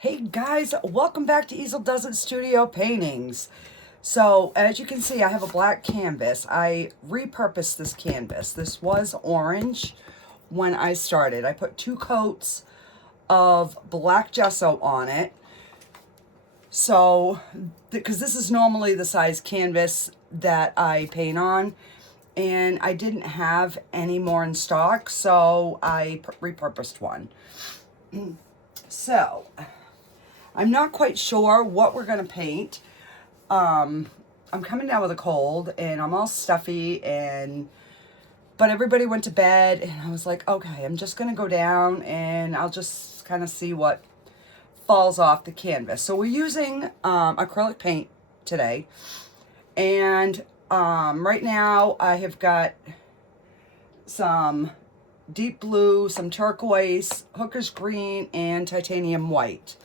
Hey guys, welcome back to Easel Does It Studio Paintings. So as you can see, I have a black canvas. I repurposed this canvas. This was orange when I started. I put 2 coats of black gesso on it. So, because this is normally the size canvas that I paint on, and I didn't have any more in stock, so I repurposed one. So, I'm not quite sure what we're going to paint. I'm coming down with a cold and I'm all stuffy, but everybody went to bed and I was like, okay, I'm just going to go down and I'll just kind of see what falls off the canvas. So we're using acrylic paint today. And right now I have got some deep blue, some turquoise, hooker's green, and titanium white.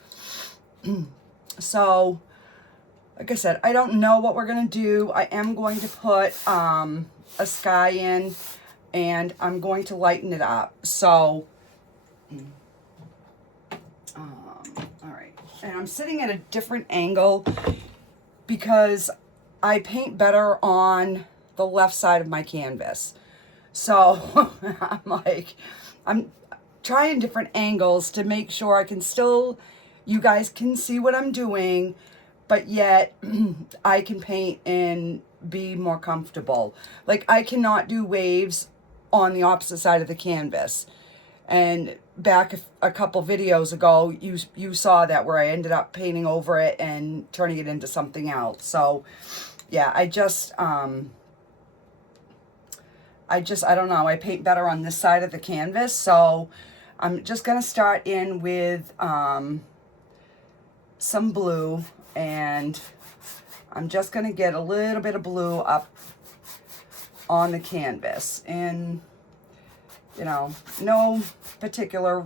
So, like I said, I don't know what we're going to do. I am going to put a sky in, and I'm going to lighten it up. So, all right. And I'm sitting at a different angle because I paint better on the left side of my canvas. So, I'm trying different angles to make sure I can still, you guys can see what I'm doing, but yet I can paint and be more comfortable. Like, I cannot do waves on the opposite side of the canvas. And back a couple videos ago, you saw that, where I ended up painting over it and turning it into something else. So yeah, I don't know, I paint better on this side of the canvas. So I'm just gonna start in with some blue, and I'm just gonna get a little bit of blue up on the canvas, and you know, no particular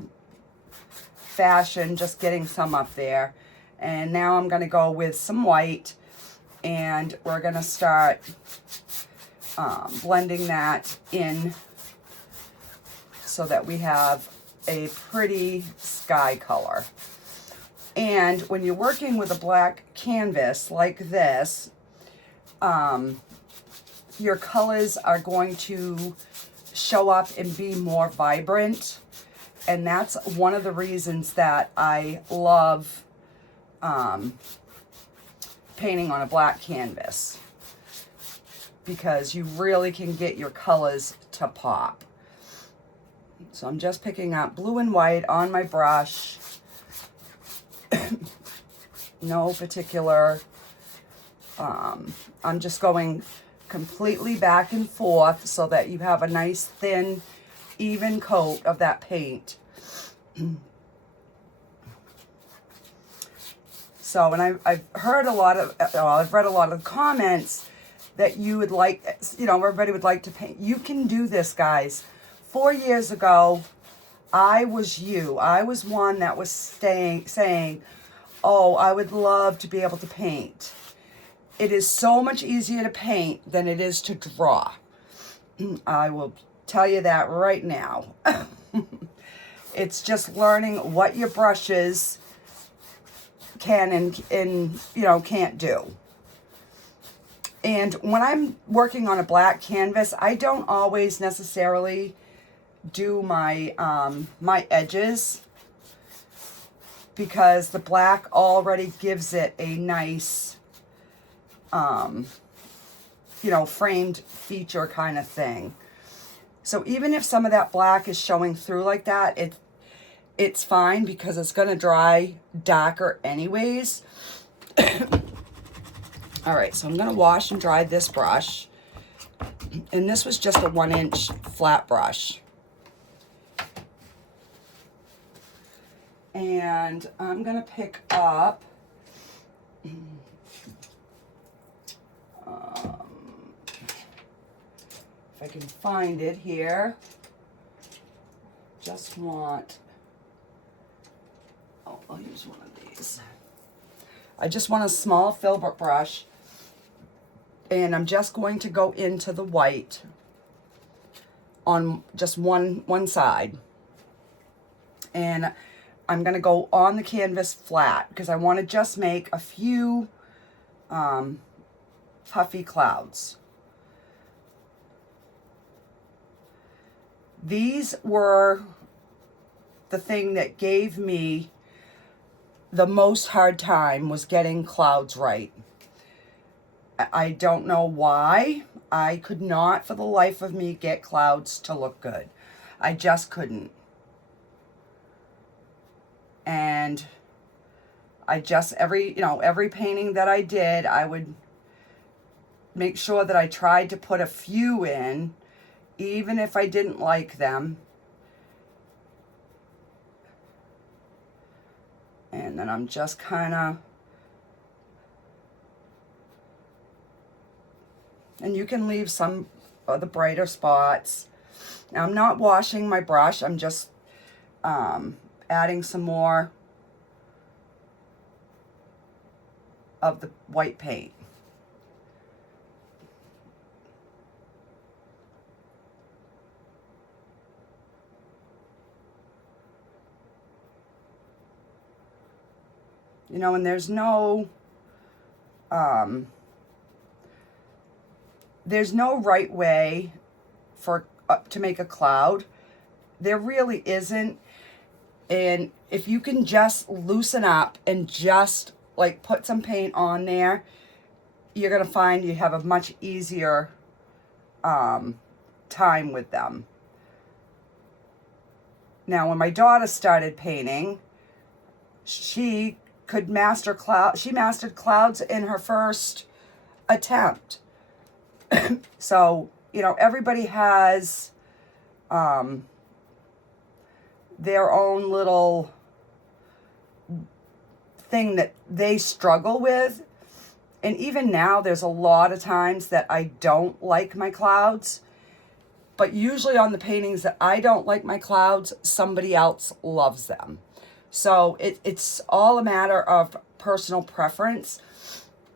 fashion, just getting some up there. And now I'm gonna go with some white, and we're gonna start blending that in so that we have a pretty sky color. And when you're working with a black canvas like this, your colors are going to show up and be more vibrant. And that's one of the reasons that I love painting on a black canvas, because you really can get your colors to pop. So I'm just picking up blue and white on my brush. No particular, I'm just going completely back and forth so that you have a nice thin, even coat of that paint. So, and I've heard a lot of, I've read a lot of comments that you would like, everybody would like to paint. You can do this, guys. 4 years ago, I was one that was saying, oh, I would love to be able to paint. It is so much easier to paint than it is to draw. I will tell you that right now. It's just learning what your brushes can and can't do. And when I'm working on a black canvas, I don't always necessarily do my my edges, because the black already gives it a nice framed feature kind of thing. So even if some of that black is showing through like that, it's fine, because it's going to dry darker anyways. All right, so I'm going to wash and dry this brush. And this was just a 1-inch flat brush. And I'm going to pick up if I can find it here. I'll use one of these. I just want a small filbert brush, and I'm just going to go into the white on just one side. And I'm going to go on the canvas flat because I want to just make a few puffy clouds. These were the thing that gave me the most hard time, was getting clouds right. I don't know why. I could not for the life of me get clouds to look good. I just couldn't. And I just, every painting that I did, I would make sure that I tried to put a few in, even if I didn't like them. And then I'm just kind of, and you can leave some of the brighter spots. Now I'm not washing my brush, I'm just adding some more of the white paint. You know, and there's no right way for to make a cloud. There really isn't. And if you can just loosen up and just like put some paint on there, you're gonna find you have a much easier time with them. Now, when my daughter started painting, she could master cloud. She mastered clouds in her first attempt. So, you know, everybody has their own little thing that they struggle with. And even now, there's a lot of times that I don't like my clouds. But usually on the paintings that I don't like my clouds, somebody else loves them. So it's all a matter of personal preference.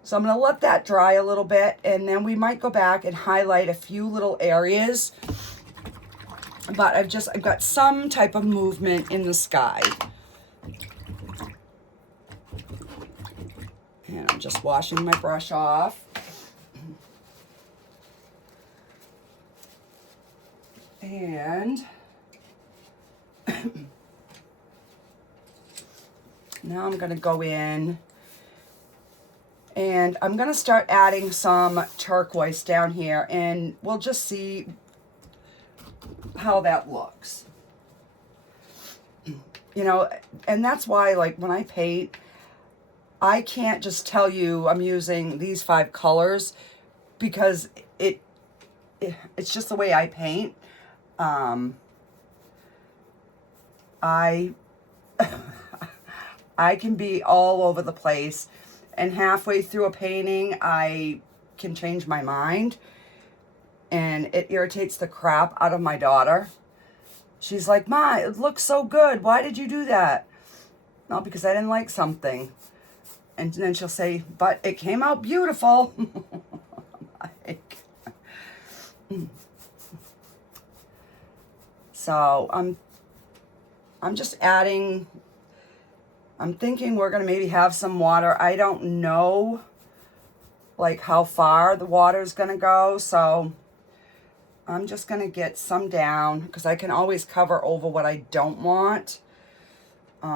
So I'm going to let that dry a little bit, and then we might go back and highlight a few little areas. But I've got some type of movement in the sky. And I'm just washing my brush off. And now I'm going to go in and I'm going to start adding some turquoise down here, and we'll just see how that looks. You know, and that's why, like, when I paint, I can't just tell you I'm using these 5 colors, because it's just the way I paint. I can be all over the place, and halfway through a painting, I can change my mind, and it irritates the crap out of my daughter. She's like, "Ma, it looks so good. Why did you do that?" "No, because I didn't like something." And then she'll say, "But it came out beautiful." Like, so I'm just adding. I'm thinking we're going to maybe have some water. I don't know, like, how far the water is going to go. So I'm just going to get some down, because I can always cover over what I don't want. So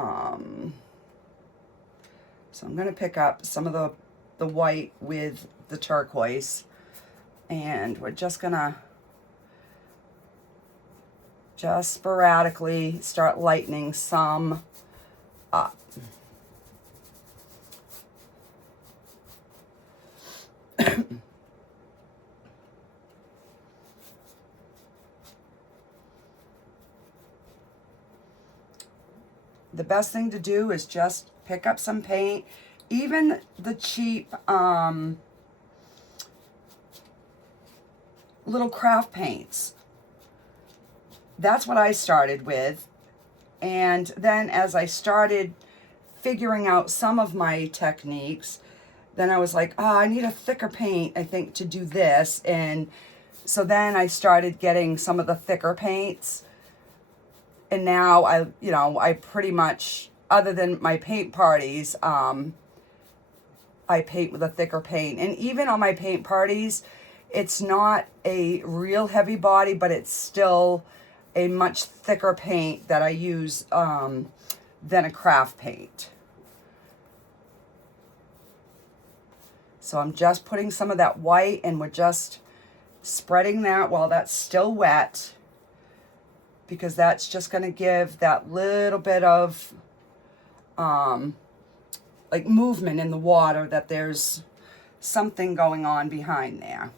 I'm going to pick up some of the white with the turquoise. And we're just going to just sporadically start lightening some up. The best thing to do is just pick up some paint, even the cheap little craft paints. That's what I started with. And then as I started figuring out some of my techniques, then I was like, oh, I need a thicker paint, I think, to do this. And so then I started getting some of the thicker paints. And now I pretty much, other than my paint parties, I paint with a thicker paint. And even on my paint parties, it's not a real heavy body, but it's still a much thicker paint that I use than a craft paint. So I'm just putting some of that white, and we're just spreading that while that's still wet, because that's just going to give that little bit of like movement in the water, that there's something going on behind there.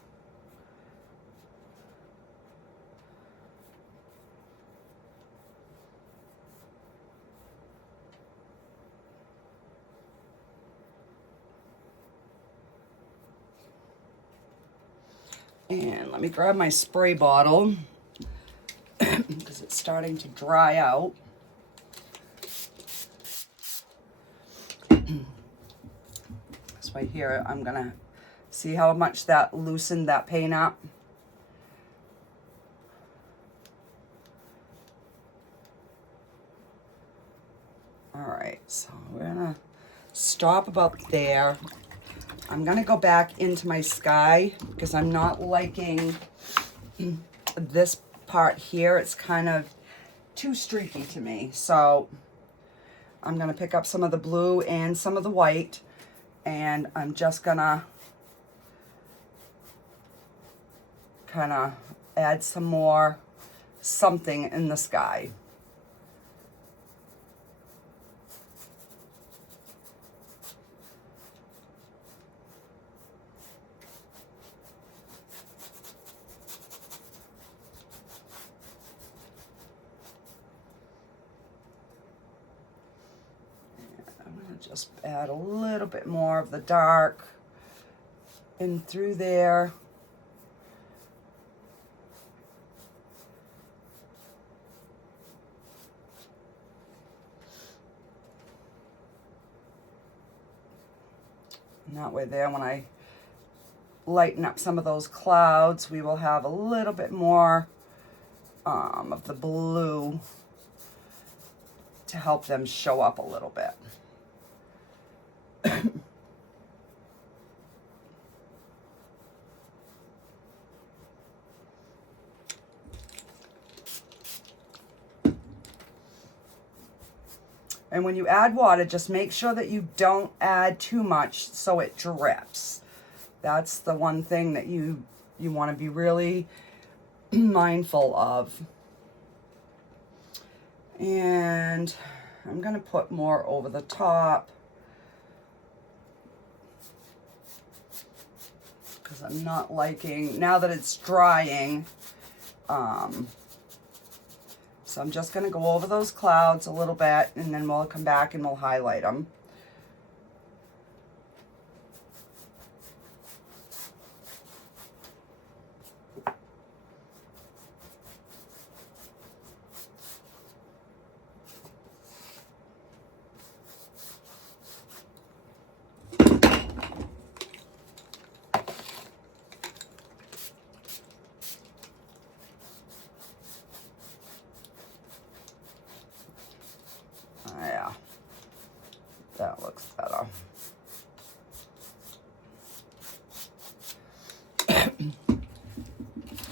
And let me grab my spray bottle because it's starting to dry out. So right here, I'm gonna see how much that loosened that paint up. All right, so we're gonna stop about there. I'm gonna go back into my sky because I'm not liking this part here. It's kind of too streaky to me. So I'm gonna pick up some of the blue and some of the white, and I'm just gonna kind of add some more something in the sky. Just add a little bit more of the dark in through there. And that way there, when I lighten up some of those clouds, we will have a little bit more of the blue to help them show up a little bit. And when you add water, just make sure that you don't add too much so it drips. That's the one thing that you want to be really mindful of. And I'm going to put more over the top because I'm not liking, now that it's drying, so I'm just going to go over those clouds a little bit, and then we'll come back and we'll highlight them. Yeah, that looks better.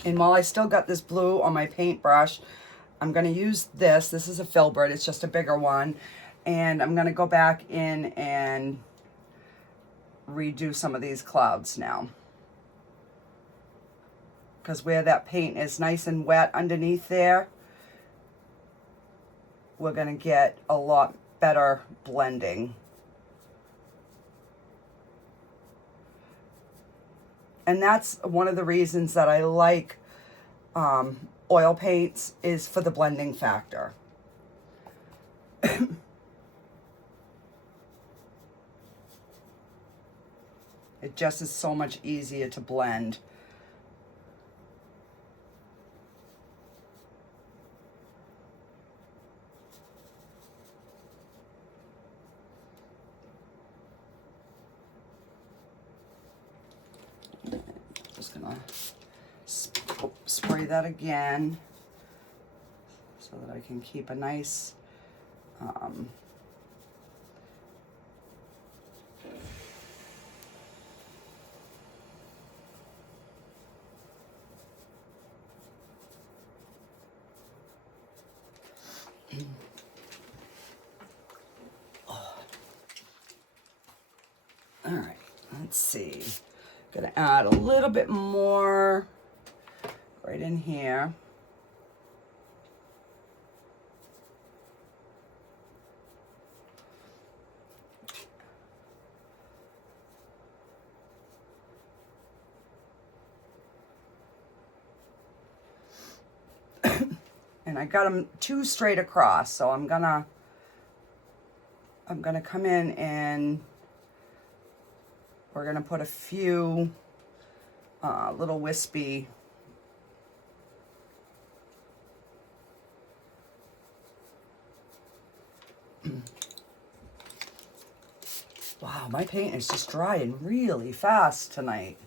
And while I still got this blue on my paintbrush, I'm going to use this. This is a filbert. It's just a bigger one. And I'm going to go back in and redo some of these clouds now. Because where that paint is nice and wet underneath there, we're going to get a lot better blending. And that's one of the reasons that I like oil paints, is for the blending factor. It just is so much easier to blend. Just gonna spray that again so that I can keep a nice all right, let's see. Gonna add a little bit more right in here. And I got them two straight across, so I'm gonna come in and we're gonna put a few little wispy wow, my paint is just drying really fast tonight.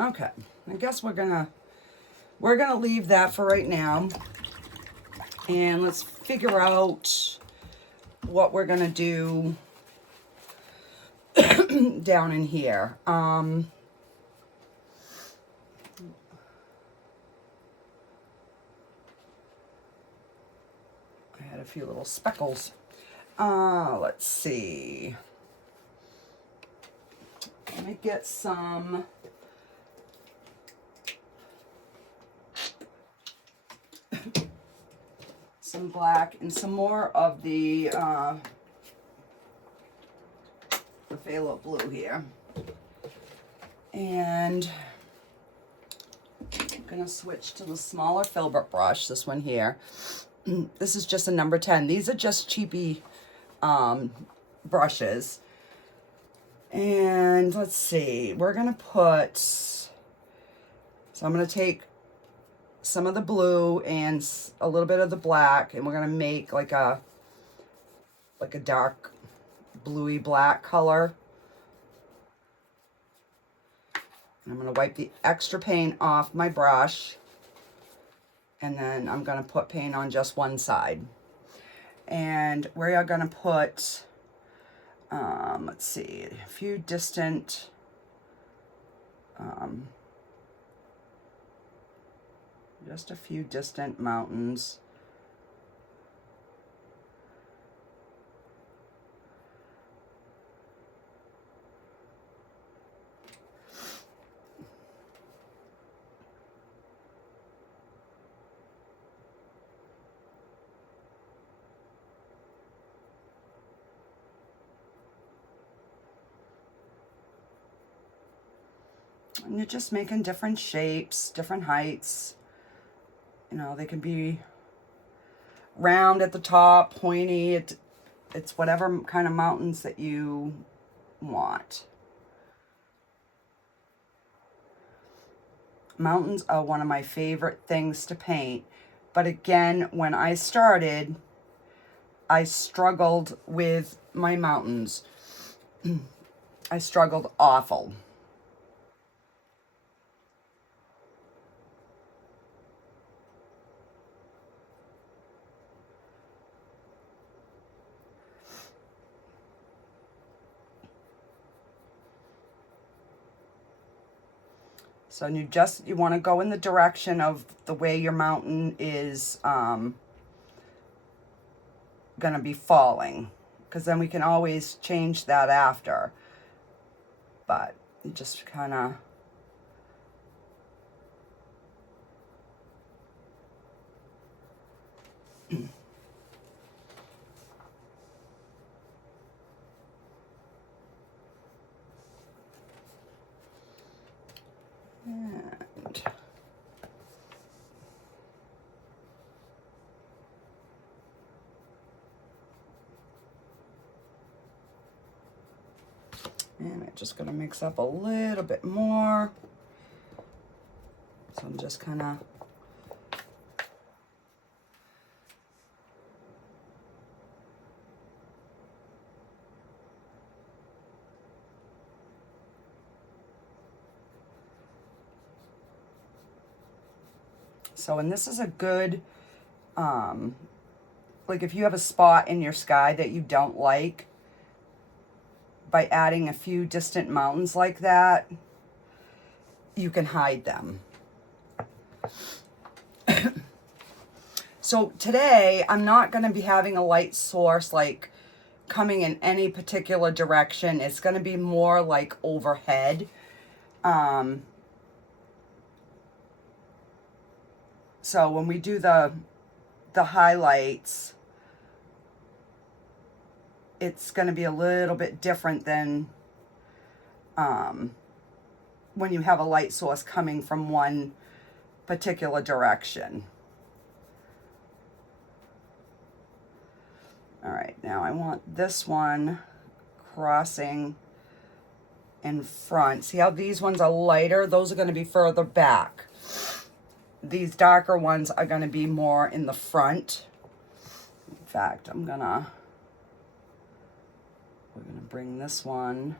Okay, I guess we're gonna leave that for right now, and let's figure out what we're gonna do down in here. I had a few little speckles. Let's see. Let me get some black and some more of the phthalo blue here. And I'm gonna switch to the smaller filbert brush, this one here. This is just a number 10. These are just cheapy brushes. And let's see, we're gonna put, so I'm gonna take some of the blue and a little bit of the black, and we're gonna make like a dark bluey black color. And I'm gonna wipe the extra paint off my brush, and then I'm gonna put paint on just one side. And we are gonna put, let's see, a few distant, just a few distant mountains. And you're just making different shapes, different heights. You know, they can be round at the top, pointy. It's whatever kind of mountains that you want. Mountains are one of my favorite things to paint. But again, when I started, I struggled with my mountains. I struggled awful. So you want to go in the direction of the way your mountain is going to be falling, because then we can always change that after. But you just kind of and I'm just going to mix up a little bit more. I'm just kind of so, and this is a good, like if you have a spot in your sky that you don't like, by adding a few distant mountains like that, you can hide them. So today, I'm not going to be having a light source like coming in any particular direction. It's going to be more like overhead. So when we do the highlights, it's going to be a little bit different than when you have a light source coming from one particular direction. All right, now I want this one crossing in front. See how these ones are lighter? Those are going to be further back. These darker ones are going to be more in the front. In fact, we're going to bring this one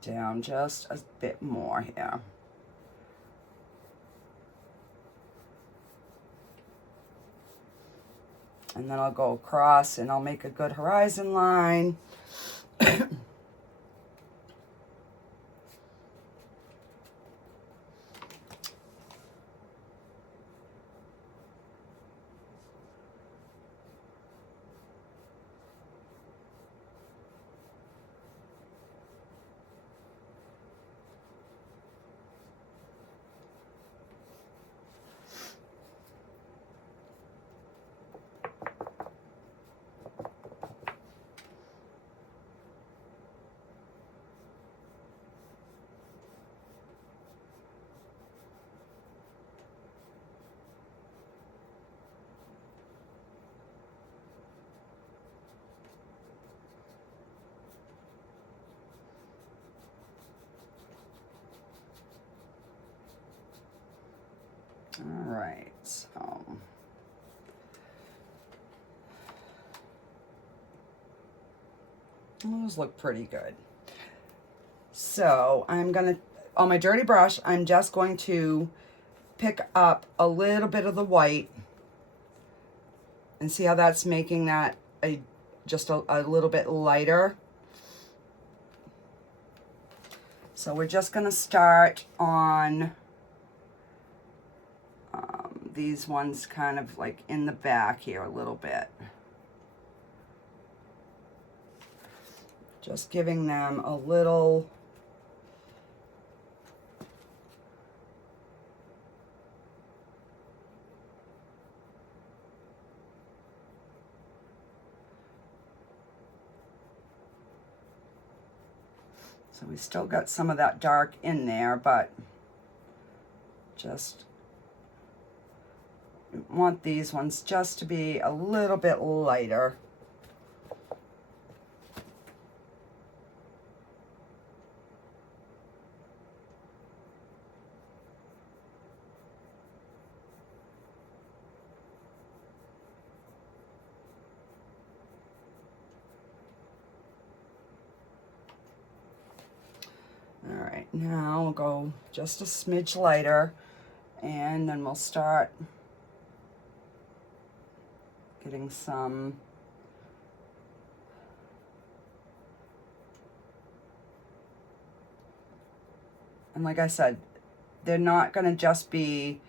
down just a bit more here. And then I'll go across and I'll make a good horizon line. All right, so those look pretty good. So I'm gonna, on my dirty brush, I'm just going to pick up a little bit of the white and see how that's making that just a little bit lighter. So we're just gonna start on these ones kind of like in the back here a little bit. Just giving them a little so we still got some of that dark in there, but just want these ones just to be a little bit lighter. All right, now we'll go just a smidge lighter, and then we'll start getting some and like I said, they're not going to just be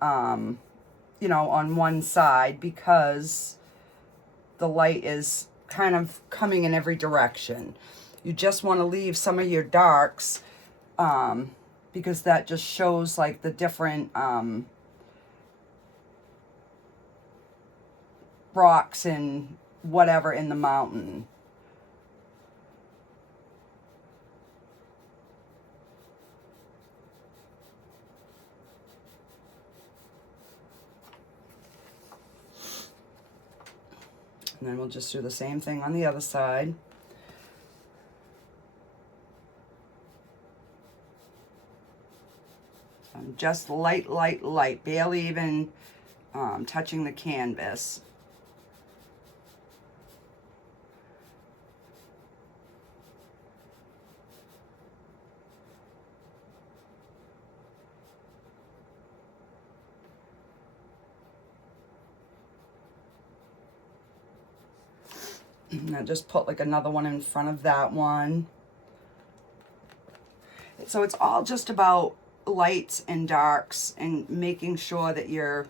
you know, on one side, because the light is kind of coming in every direction. You just want to leave some of your darks because that just shows like the different rocks and whatever in the mountain. And then we'll just do the same thing on the other side. I'm just light, light, light, barely even touching the canvas. And I just put like another one in front of that one. So it's all just about lights and darks and making sure that you're,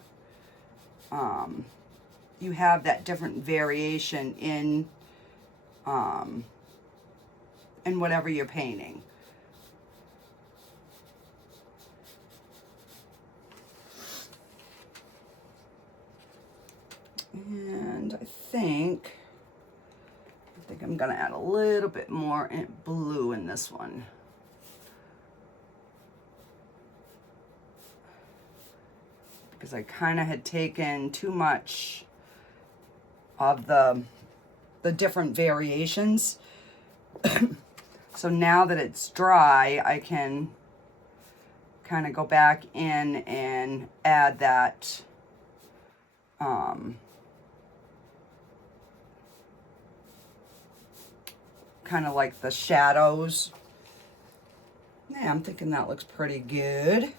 you have that different variation in whatever you're painting. And I think I'm gonna add a little bit more blue in this one. Because I kind of had taken too much of the different variations. So now that it's dry, I can kind of go back in and add that kind of like the shadows. Yeah, I'm thinking that looks pretty good.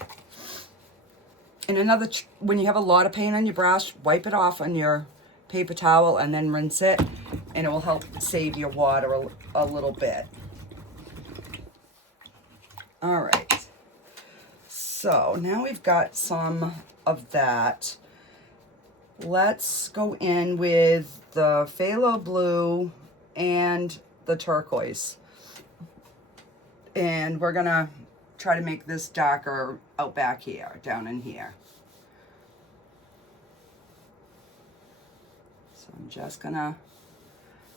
And another, when you have a lot of paint on your brush, wipe it off on your paper towel and then rinse it, and it will help save your water a little bit. All right, so now we've got some of that. Let's go in with the phthalo blue and the turquoise. And we're gonna try to make this darker out back here, down in here. So I'm just gonna,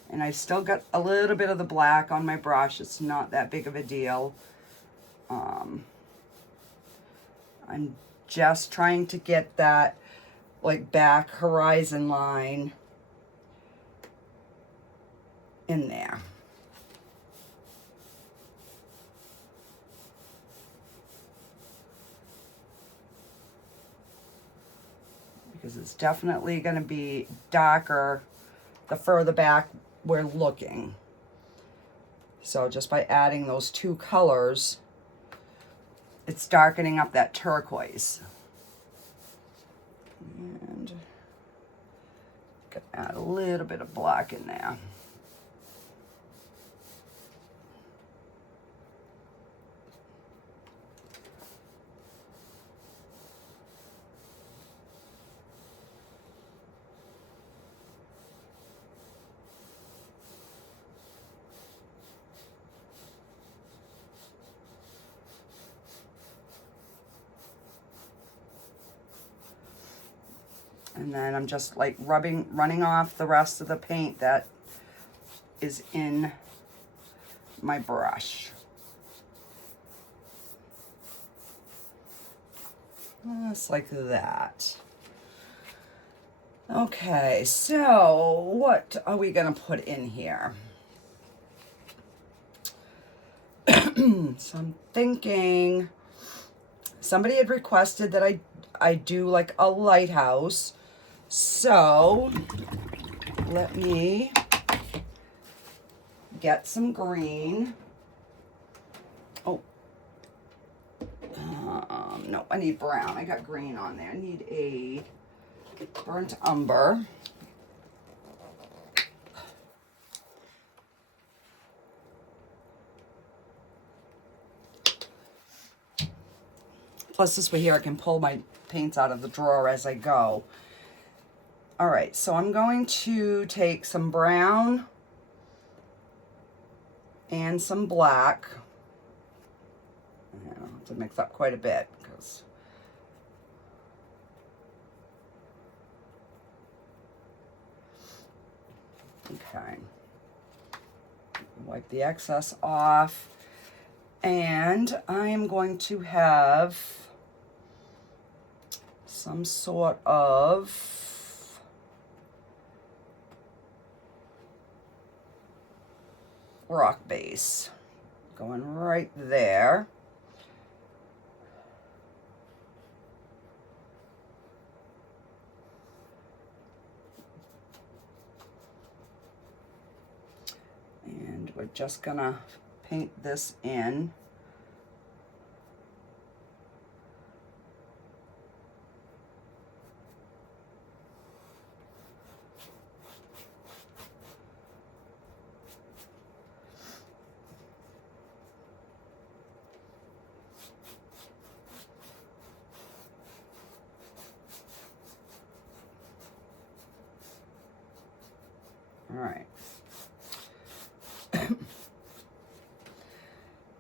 and I still got a little bit of the black on my brush. It's not that big of a deal. I'm just trying to get that like back horizon line in there. Because it's definitely going to be darker the further back we're looking. So just by adding those two colors, it's darkening up that turquoise. And add a little bit of black in there. And then I'm just like running off the rest of the paint that is in my brush. Just like that. Okay, so what are we gonna put in here? So I'm thinking, somebody had requested that I do like a lighthouse. So let me get some green. Oh, no, I need brown. I got green on there. I need a burnt umber. Plus this way here, I can pull my paints out of the drawer as I go. All right, so I'm going to take some brown and some black. I'll have to mix up quite a bit because okay. Wipe the excess off. And I am going to have some sort of rock base going right there. we're just gonna paint this in. All right.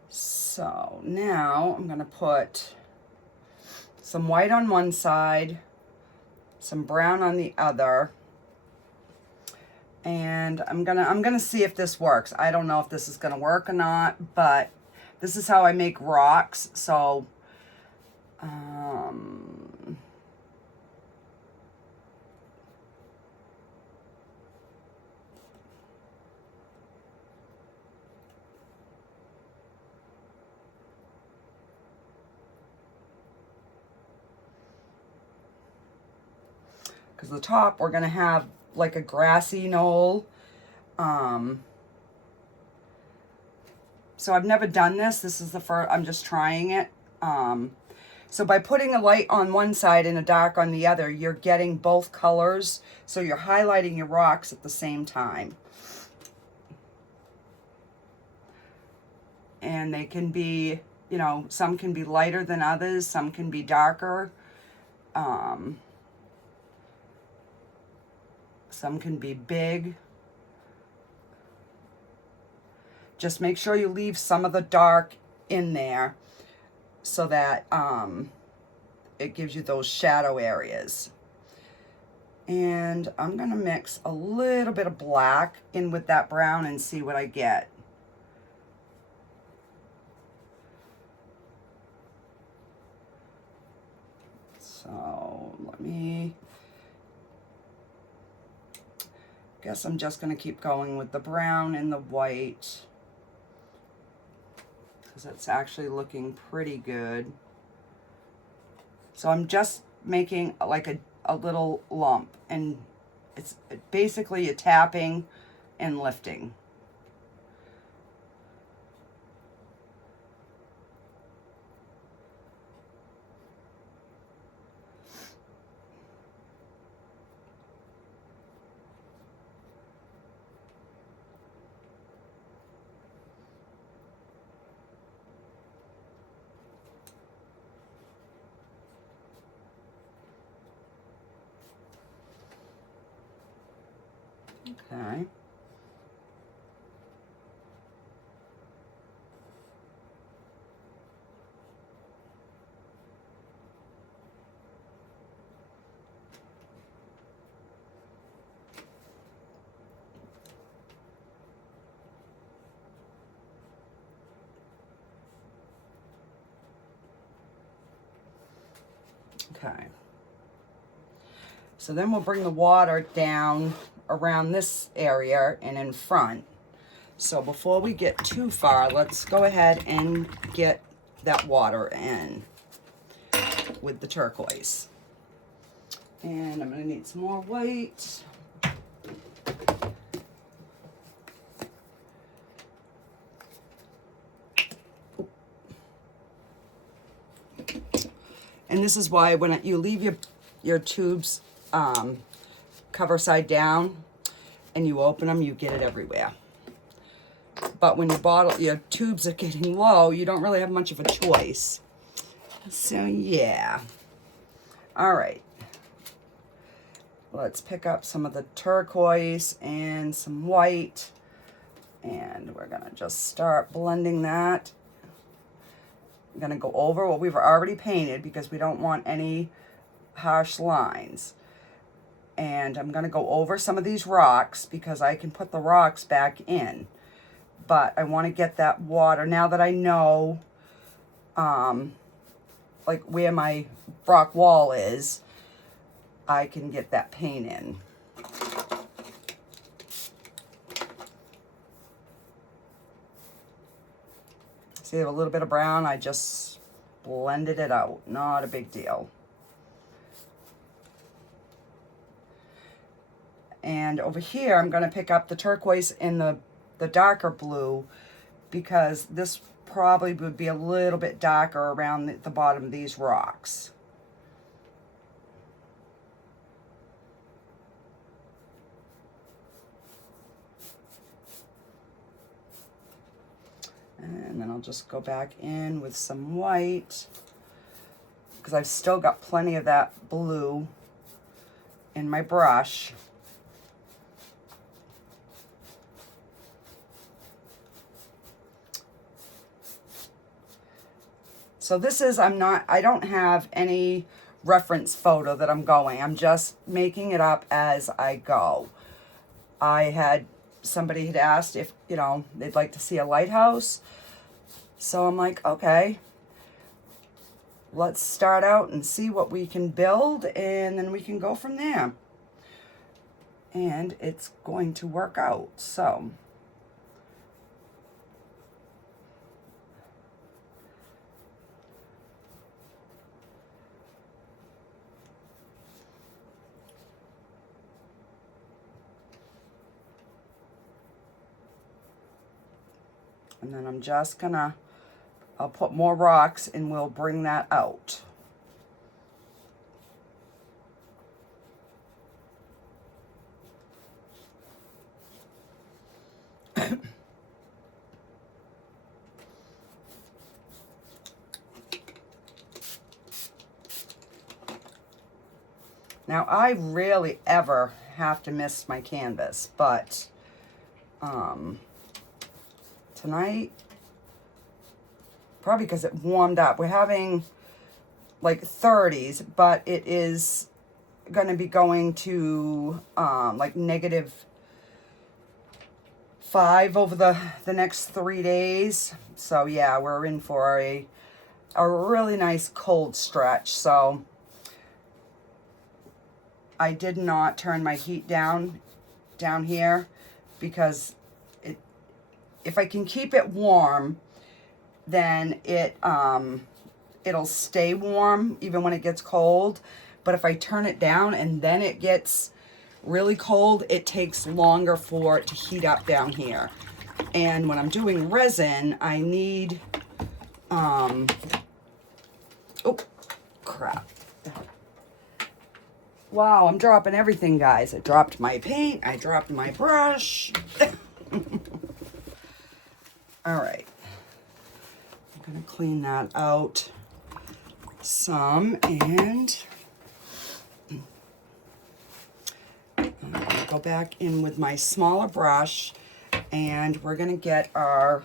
So now I'm going to put some white on one side, some brown on the other, and I'm gonna see if this works. I don't know if this is gonna work or not, but this is how I make rocks. So because the top we're gonna have like a grassy knoll. So I've never done this. This is the first, I'm just trying it. So by putting a light on one side and a dark on the other, you're getting both colors. So you're highlighting your rocks at the same time. And they can be, you know, some can be lighter than others, some can be darker. Some can be big. Just make sure you leave some of the dark in there so that it gives you those shadow areas. And I'm gonna mix a little bit of black in with that brown and see what I get. So let me, guess I'm just gonna keep going with the brown and the white, because it's actually looking pretty good. So I'm just making like a little lump, and it's basically a tapping and lifting. Okay. Okay. So then we'll bring the water down around this area and in front. So before we get too far, let's go ahead and get that water in with the turquoise. And I'm gonna need some more white. And this is why when you leave your tubes cover side down and you open them, you get it everywhere. But when your tubes are getting low, you don't really have much of a choice. So yeah. All right. Let's pick up some of the turquoise and some white, and we're gonna just start blending that. I'm gonna go over what we've already painted because we don't want any harsh lines. And I'm gonna go over some of these rocks because I can put the rocks back in. But I wanna get that water, now that I know like where my rock wall is, I can get that paint in. See a little bit of brown, I just blended it out, not a big deal. And over here, I'm gonna pick up the turquoise and the the darker blue, because this probably would be a little bit darker around the bottom of these rocks. And then I'll just go back in with some white, because I've still got plenty of that blue in my brush. So this is, I don't have any reference photo that I'm going. I'm just making it up as I go. Somebody had asked if, you know, they'd like to see a lighthouse. So I'm like, okay, let's start out and see what we can build, and then we can go from there. And it's going to work out, so. And then I'm just gonna, I'll put more rocks and we'll bring that out. Now, I rarely ever have to miss my canvas, but tonight, probably because it warmed up. We're having like 30s, but it is going to be going to like -5 over the next 3 days. So yeah, we're in for a really nice cold stretch. So I did not turn my heat down here, because if I can keep it warm, then it'll stay warm even when it gets cold. But if I turn it down and then it gets really cold, it takes longer for it to heat up down here. And when I'm doing resin, I need, oh, crap. Wow, I'm dropping everything, guys. I dropped my paint, I dropped my brush. All right. I'm gonna clean that out some, and I'm gonna go back in with my smaller brush, and we're gonna get our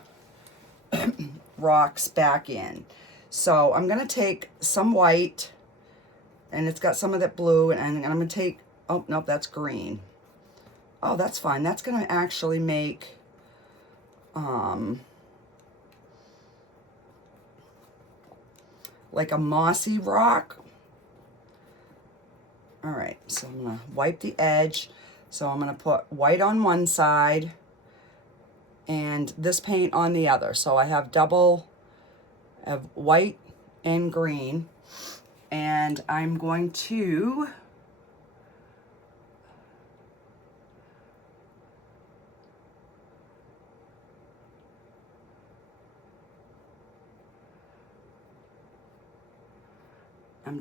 rocks back in. So I'm gonna take some white, and it's got some of that blue, and I'm gonna take, oh, nope, that's green. Oh, that's fine. That's gonna actually make, like a mossy rock. All right, so I'm gonna wipe the edge. So I'm gonna put white on one side and this paint on the other. So I have double of white and green, and I'm going to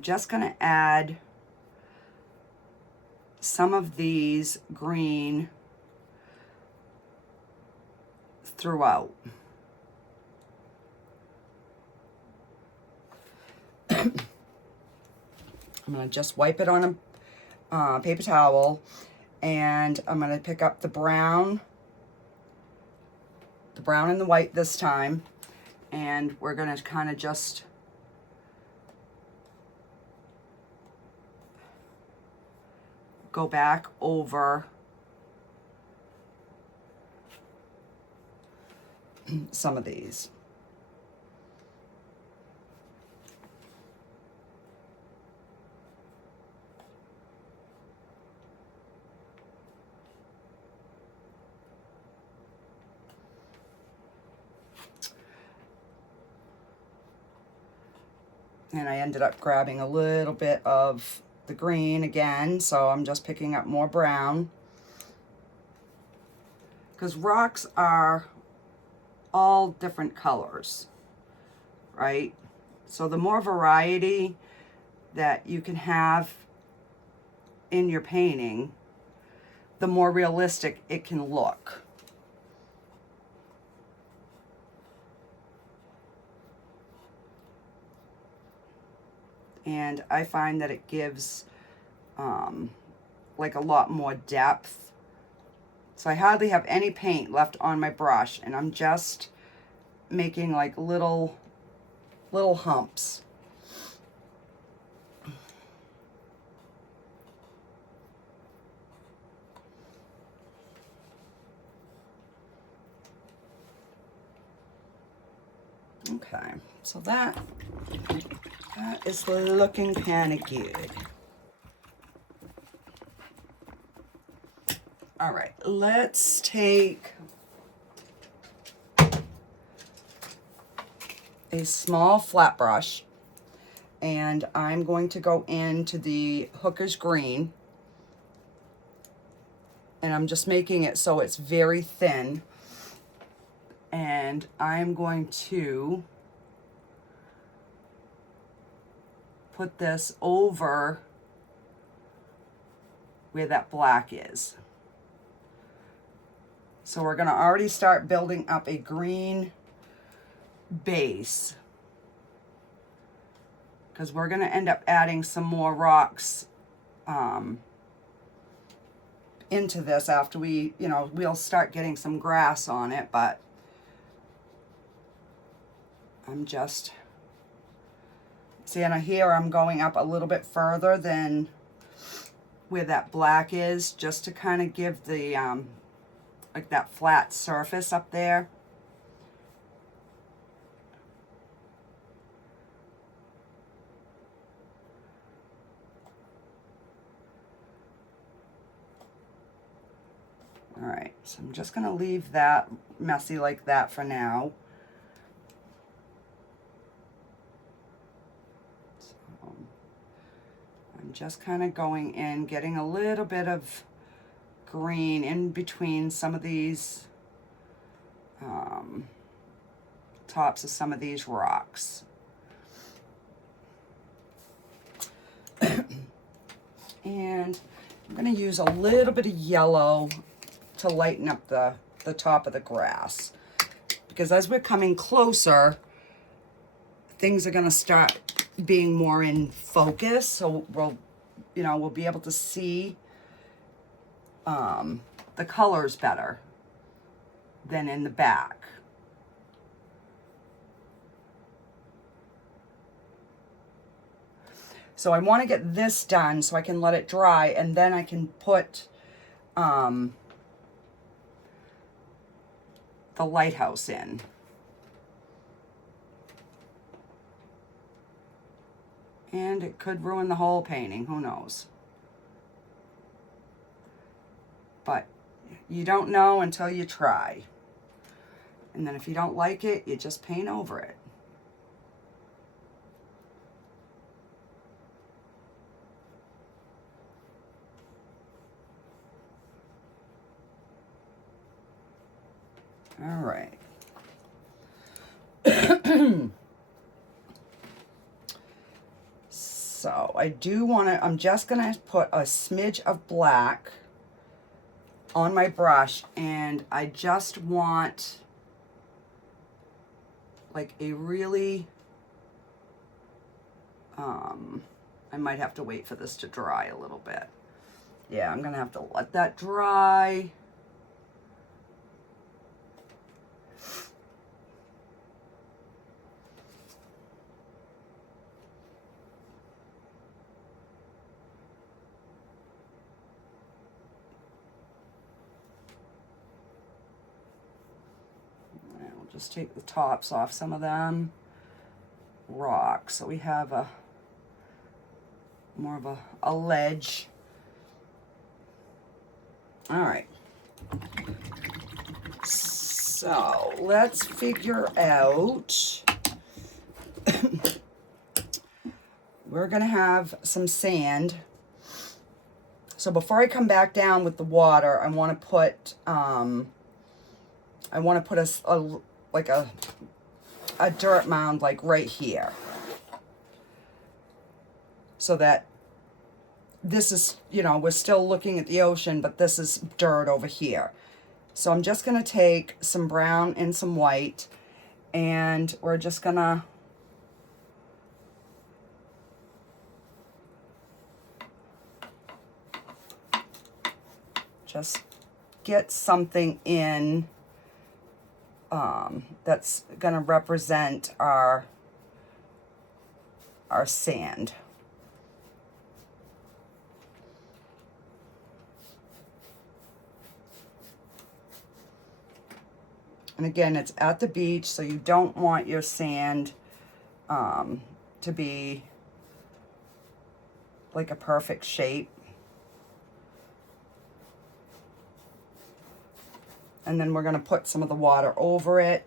just gonna add some of these green throughout. I'm gonna just wipe it on a paper towel, and I'm gonna pick up the brown and the white this time, and we're gonna kind of just go back over some of these. And I ended up grabbing a little bit of the green again, so I'm just picking up more brown. because rocks are all different colors, right? So the more variety that you can have in your painting, the more realistic it can look. And I find that it gives like a lot more depth. So I hardly have any paint left on my brush, and I'm just making like little humps. Okay, so that is looking kind of good. All right, let's take a small flat brush, and I'm going to go into the Hooker's Green, and I'm just making it so it's very thin, and I'm going to put this over where that black is. So we're gonna already start building up a green base, because we're gonna end up adding some more rocks into this after we, we'll start getting some grass on it, but I'm just, see, and here I'm going up a little bit further than where that black is, just to kind of give the, like that flat surface up there. All right, so I'm just gonna leave that messy like that for now. So I'm just kind of going in, getting a little bit of green in between some of these tops of some of these rocks. And I'm going to use a little bit of yellow to lighten up the top of the grass, because as we're coming closer, things are going to start being more in focus, so we'll be able to see the colors better than in the back. So I want to get this done so I can let it dry, and then I can put the lighthouse in. And it could ruin the whole painting, who knows? But you don't know until you try. And then if you don't like it, you just paint over it. All right. So I do want to, I'm just going to put a smidge of black on my brush, and I just want like a really, I might have to wait for this to dry a little bit. Yeah, I'm going to have to let that dry. Just take the tops off some of them rocks, so we have a more of a ledge. All right, so let's figure out we're gonna have some sand. So before I come back down with the water, I want to put I want to put like a dirt mound like right here, so that this is, you know, we're still looking at the ocean, but this is dirt over here. So I'm just going to take some brown and some white, and we're just going to just get something in that's going to represent our sand. And again, it's at the beach, so you don't want your sand to be like a perfect shape. And then we're going to put some of the water over it.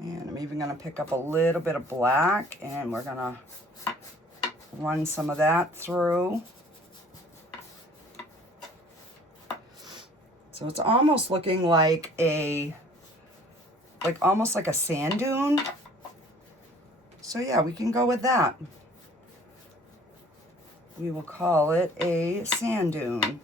And I'm even going to pick up a little bit of black, and we're going to run some of that through. So it's almost looking like almost like a sand dune. So yeah, we can go with that. We will call it a sand dune.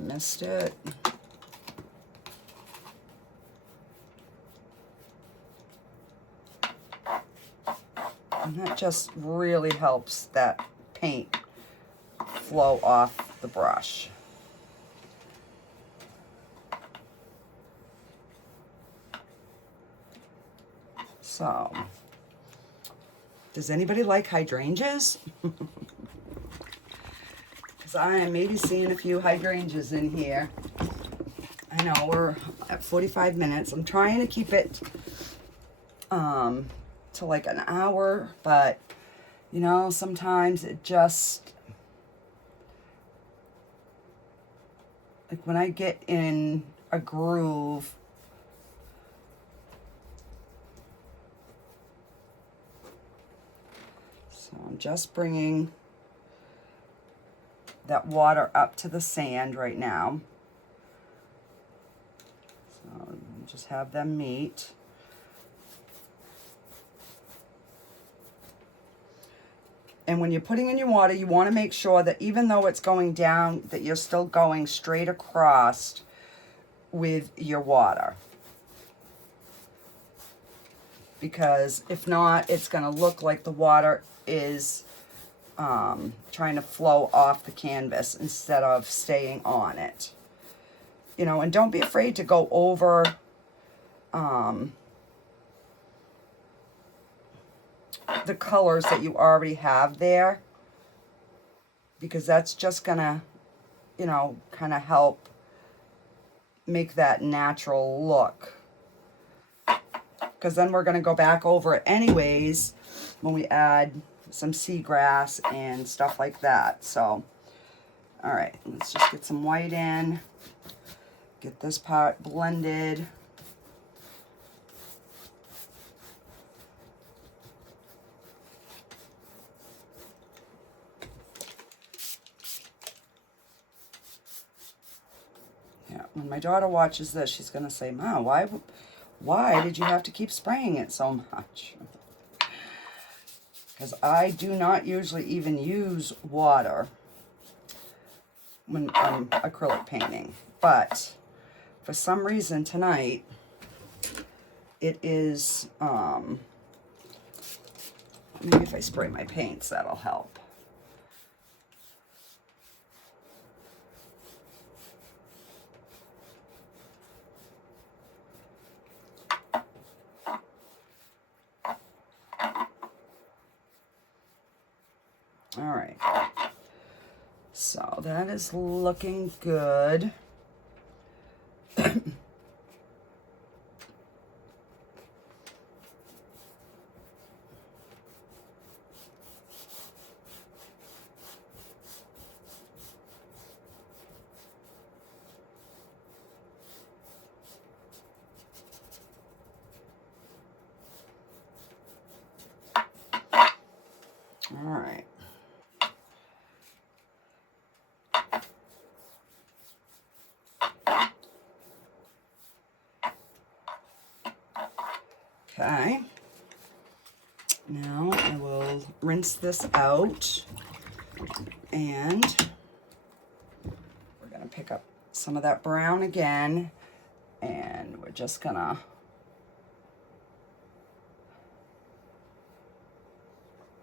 Missed it. And that just really helps that paint flow off the brush. So, does anybody like hydrangeas? Because I am maybe seeing a few hydrangeas in here. I know we're at 45 minutes. I'm trying to keep it to like an hour, but you know, sometimes it just, like when I get in a groove, so I'm just bringing that water up to the sand right now. So just have them meet. And when you're putting in your water, you want to make sure that even though it's going down, that you're still going straight across with your water. Because if not, it's going to look like the water is trying to flow off the canvas instead of staying on it. You know, and don't be afraid to go over the colors that you already have there, because that's just gonna, you know, kind of help make that natural look. Because then we're gonna go back over it anyways when we add some seagrass and stuff like that. So, all right, let's just get some white in, get this part blended. When my daughter watches this, she's going to say, Mom, why did you have to keep spraying it so much? Because I do not usually even use water when I'm acrylic painting. But for some reason tonight, it is, maybe if I spray my paints, that'll help. All right, so that is looking good. Okay. Now I will rinse this out, and we're gonna pick up some of that brown again, and we're just gonna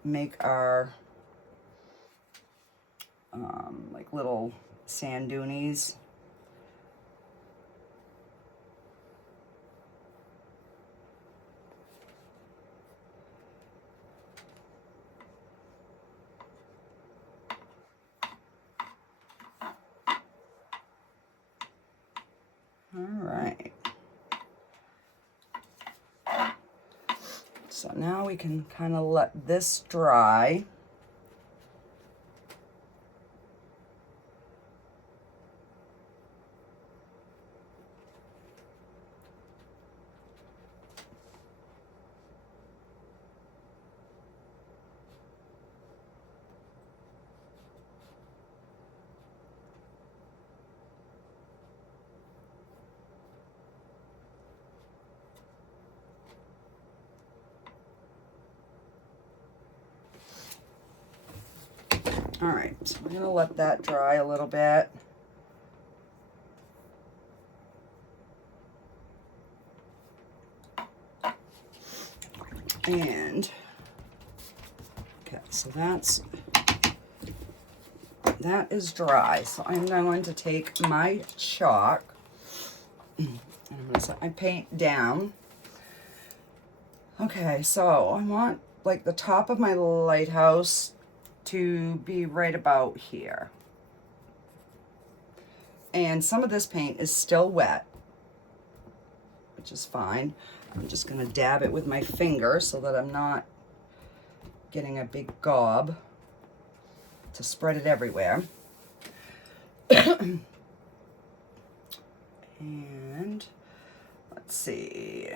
make our like little sand dunies. All right. So now we can kind of let this dry. All right, so we're gonna let that dry a little bit. And, okay, so that is dry. So I'm going to take my chalk, and I'm gonna set my paint down. Okay, so I want like the top of my lighthouse to be right about here. And some of this paint is still wet, which is fine. I'm just gonna dab it with my finger so that I'm not getting a big gob to spread it everywhere. And let's see.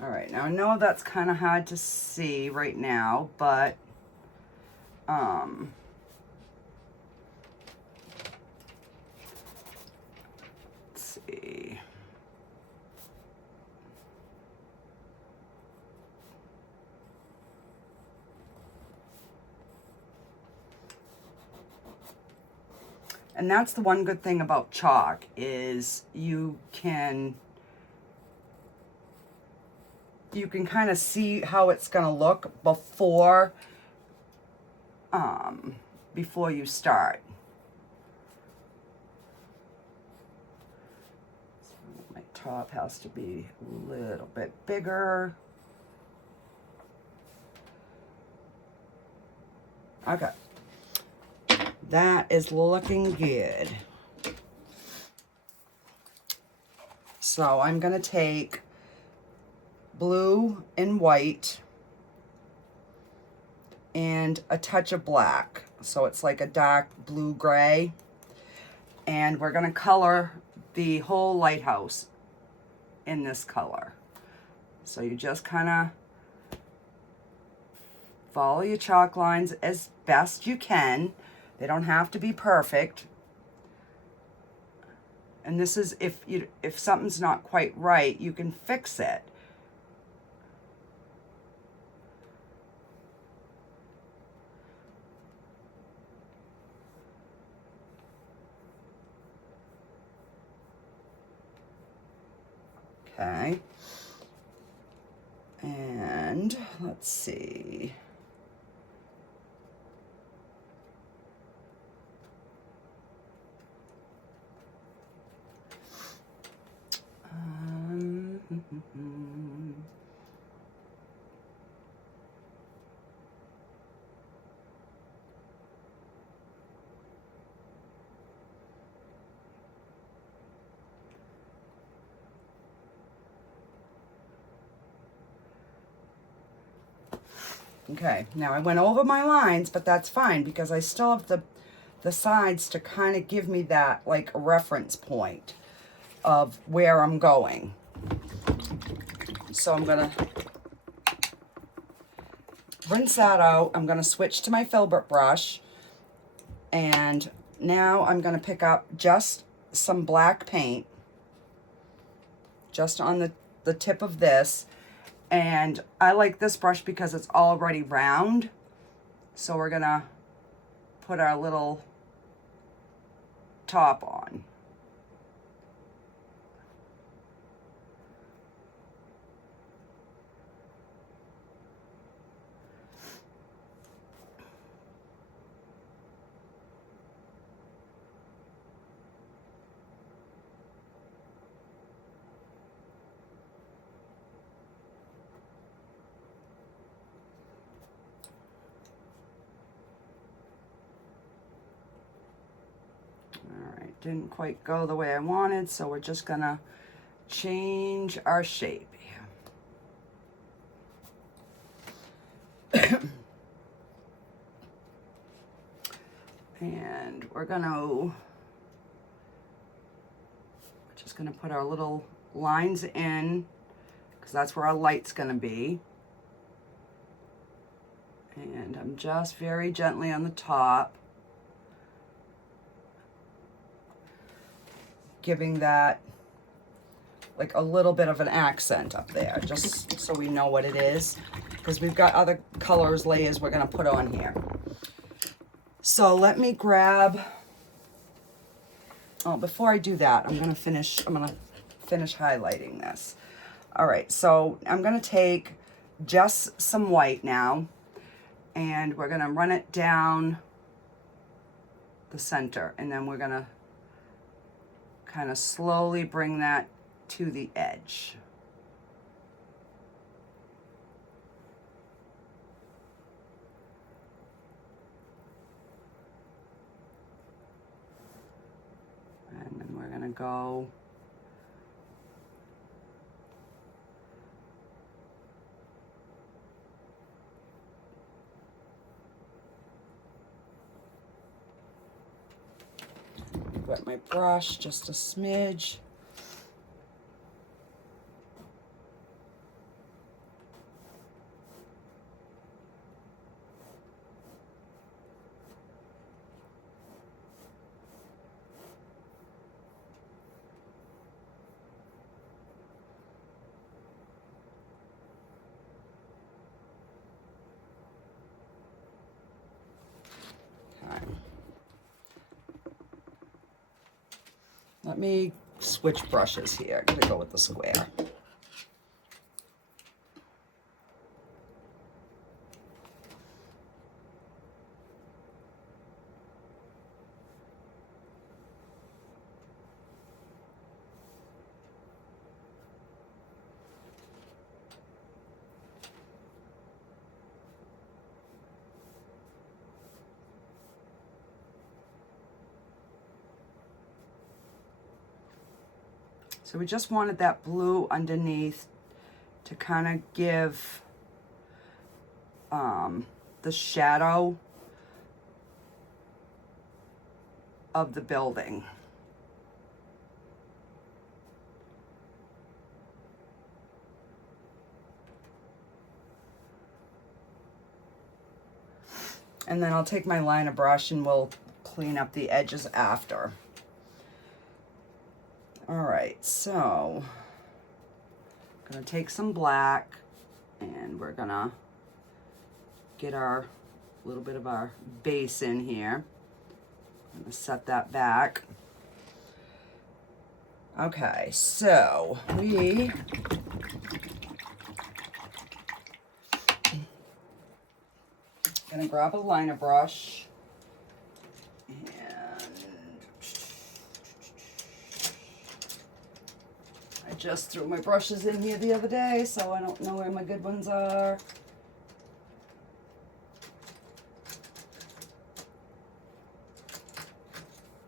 All right, now I know that's kind of hard to see right now, but let's see. And that's the one good thing about chalk is you can kind of see how it's going to look before you start. So my top has to be a little bit bigger. Okay. That is looking good. So I'm going to take blue and white and a touch of black. So it's like a dark blue gray. And we're going to color the whole lighthouse in this color. So you just kind of follow your chalk lines as best you can. They don't have to be perfect. And this is if something's not quite right, you can fix it. Okay. And let's see. Okay, now I went over my lines, but that's fine because I still have the sides to kind of give me that like a reference point of where I'm going. So I'm gonna rinse that out. I'm gonna switch to my filbert brush, and now I'm gonna pick up just some black paint just on the tip of this. And I like this brush because it's already round. So we're gonna put our little top on. Didn't quite go the way I wanted, so we're just gonna change our shape here. And we're just gonna put our little lines in because that's where our light's gonna be. And I'm just very gently on the top, giving that like a little bit of an accent up there, just so we know what it is, because we've got other colors, layers we're gonna put on here. So let me grab, oh, before I do that, I'm gonna finish highlighting this. All right, so I'm gonna take just some white now, and we're gonna run it down the center, and then we're gonna kind of slowly bring that to the edge. And then we're gonna go wet my brush just a smidge. Okay. Let me switch brushes here. I'm gonna go with the square. So we just wanted that blue underneath to kind of give the shadow of the building. And then I'll take my liner brush and we'll clean up the edges after. All right, so I'm gonna take some black and we're gonna get our little bit of our base in here. I'm gonna set that back. Okay, so we gonna grab a liner brush and I just threw my brushes in here the other day, so I don't know where my good ones are.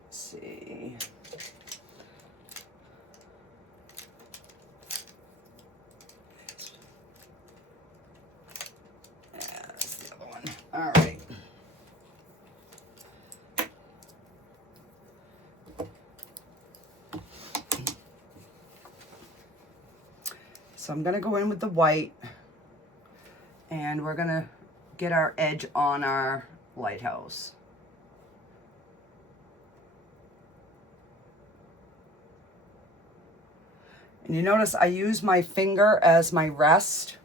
Let's see. Yeah, that's the other one. All right. So I'm gonna go in with the white and we're gonna get our edge on our lighthouse. And you notice I use my finger as my rest.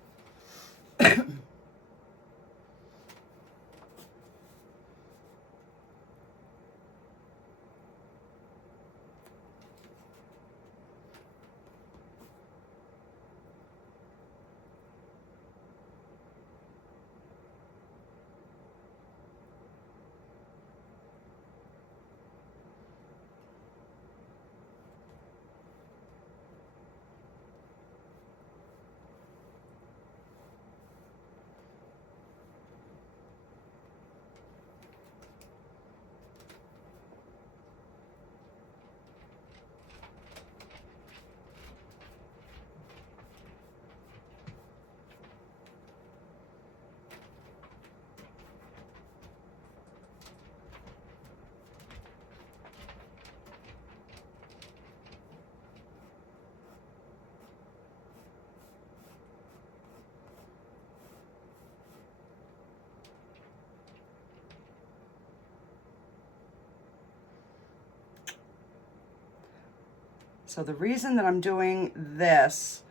So the reason that I'm doing this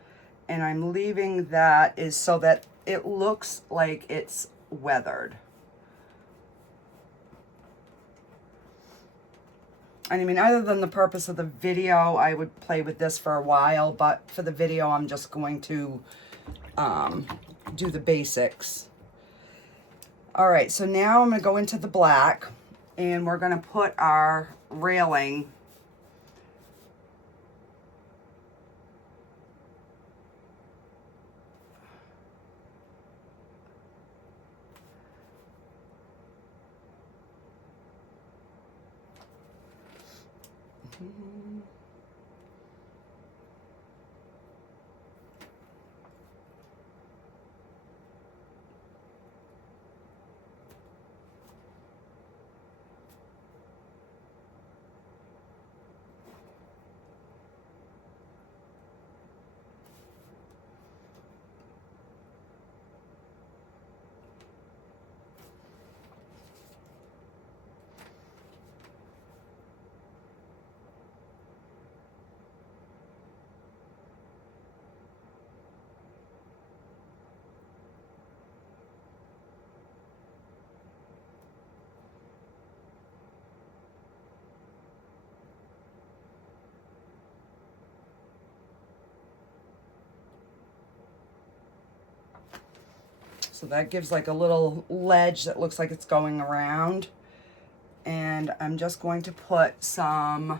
and I'm leaving that is so that it looks like it's weathered. And I mean, other than the purpose of the video, I would play with this for a while, but for the video, I'm just going to do the basics. All right, so now I'm gonna go into the black and we're gonna put our railing so that gives like a little ledge that looks like it's going around. And I'm just going to put some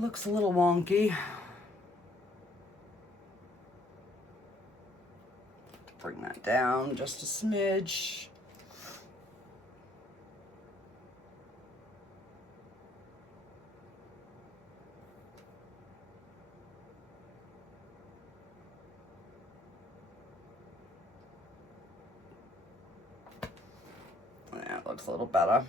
Looks a little wonky. Bring that down just a smidge. That looks a little better.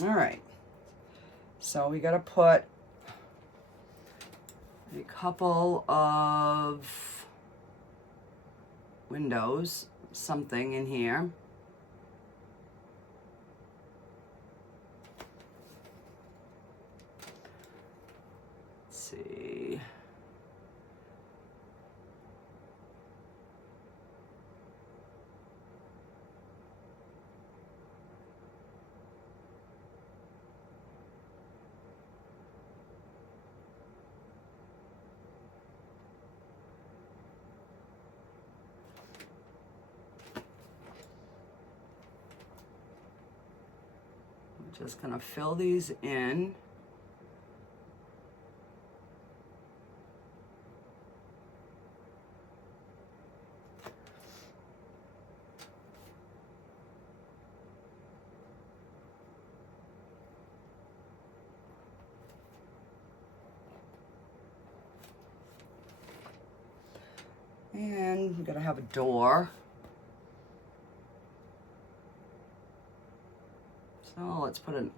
All right, so we got to put a couple of windows, something in here. Let's see. Just gonna fill these in. And I'm gonna have a door. So let's put an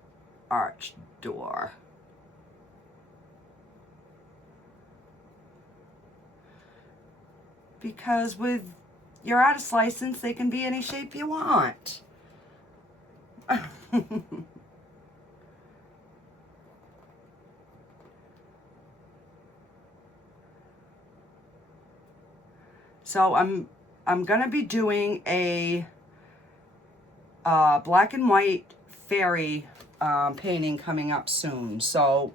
arch door. Because with your artist license, they can be any shape you want. So I'm gonna be doing a black and white fairy painting coming up soon. So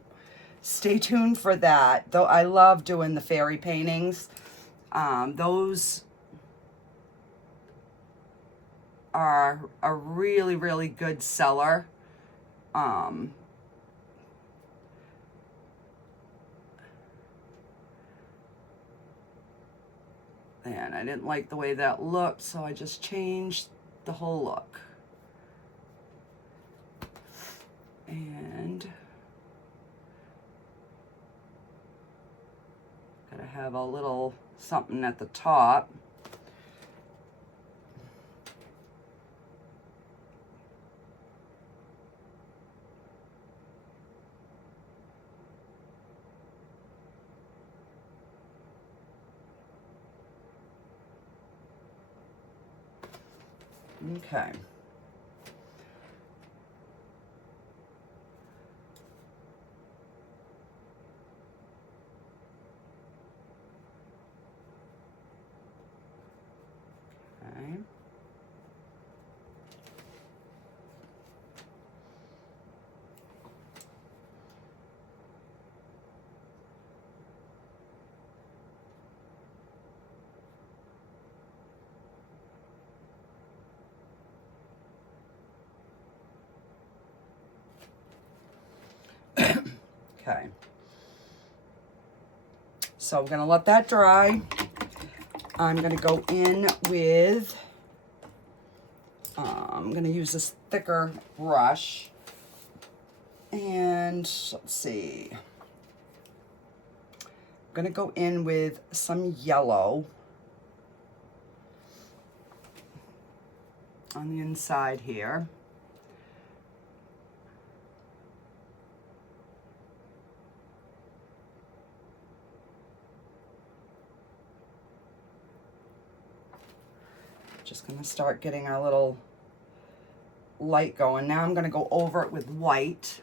stay tuned for that. Though I love doing the fairy paintings. Those are a really, really good seller. And I didn't like the way that looked, so I just changed the whole look. And gotta have a little something at the top. Okay. Okay. Okay. So I'm gonna let that dry. I'm gonna go in with, I'm gonna use this thicker brush. And let's see. I'm gonna go in with some yellow on the inside here. Just gonna start getting our little light going. Now I'm gonna go over it with white.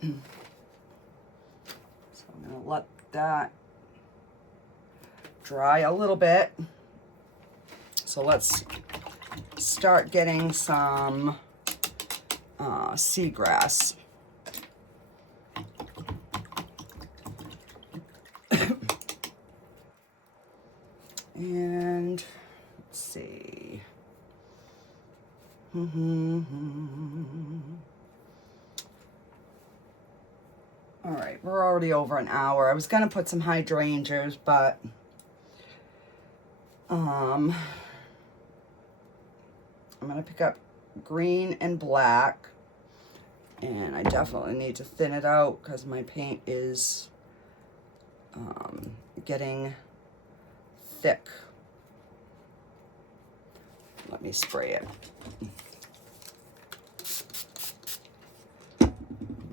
So I'm gonna let that dry a little bit. So let's start getting some seagrass. And let's see. All right, we're already over an hour. I was gonna put some hydrangeas, but I'm gonna pick up green and black, and I definitely need to thin it out because my paint is getting thick. Let me spray it.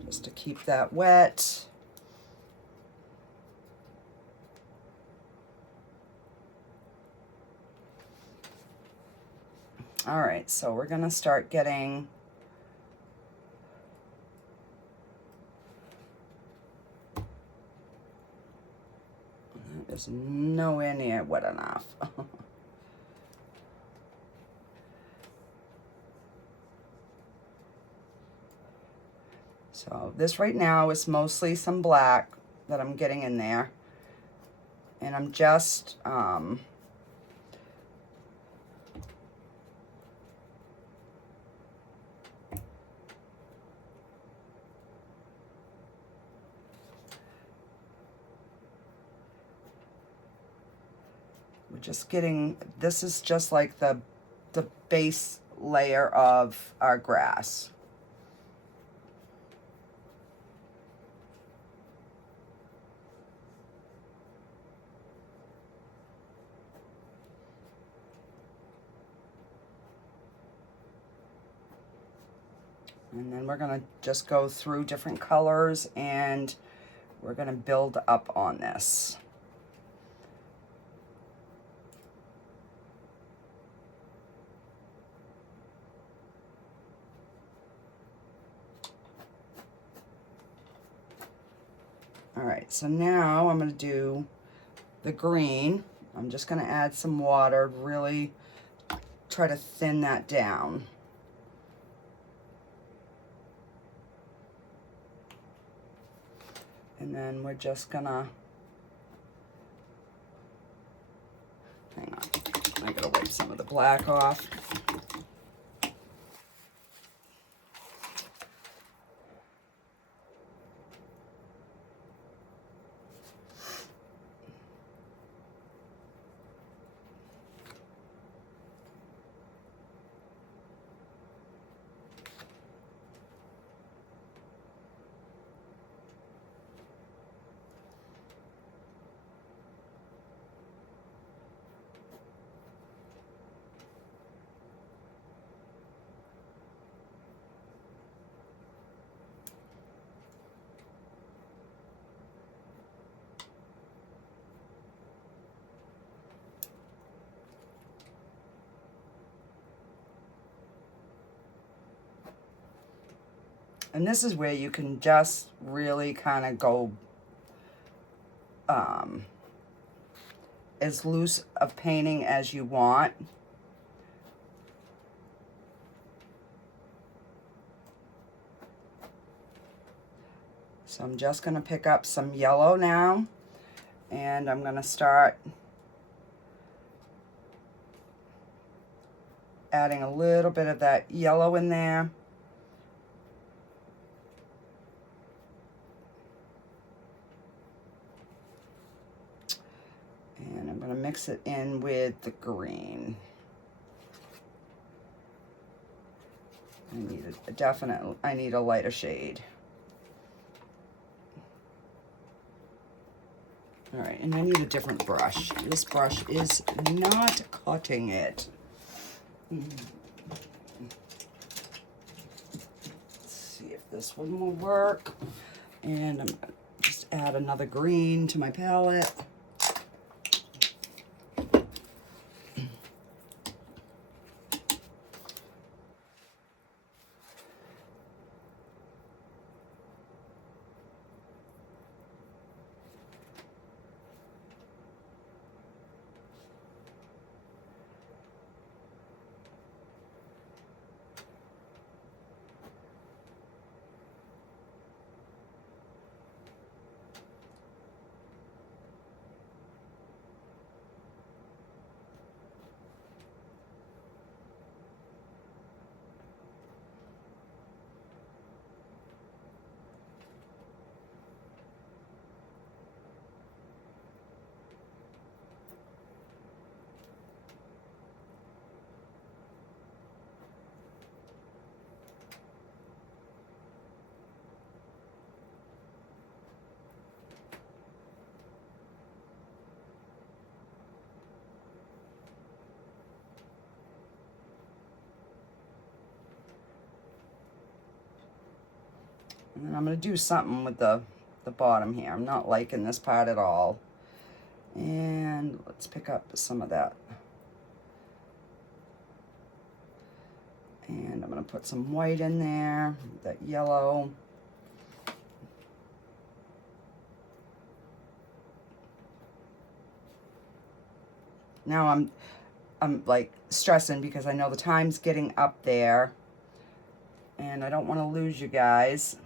Just to keep that wet. All right, so we're gonna start getting that is nowhere near wet enough. So this right now is mostly some black that I'm getting in there. And I'm just, we're just getting, this is just like the base layer of our grass. And then we're gonna just go through different colors and we're gonna build up on this. All right, so now I'm gonna do the green. I'm just gonna add some water, really try to thin that down. And then we're just gonna, hang on, I gotta wipe some of the black off. And this is where you can just really kind of go as loose of painting as you want. So I'm just going to pick up some yellow now, and I'm going to start adding a little bit of that yellow in there. And I'm going to mix it in with the green. I need a lighter shade. All right, and I need a different brush. This brush is not cutting it. Let's see if this one will work. And I'm gonna just add another green to my palette. And then I'm going to do something with the bottom here. I'm not liking this part at all. And let's pick up some of that. And I'm going to put some white in there, that yellow. Now I'm like stressing because I know the time's getting up there and I don't want to lose you guys.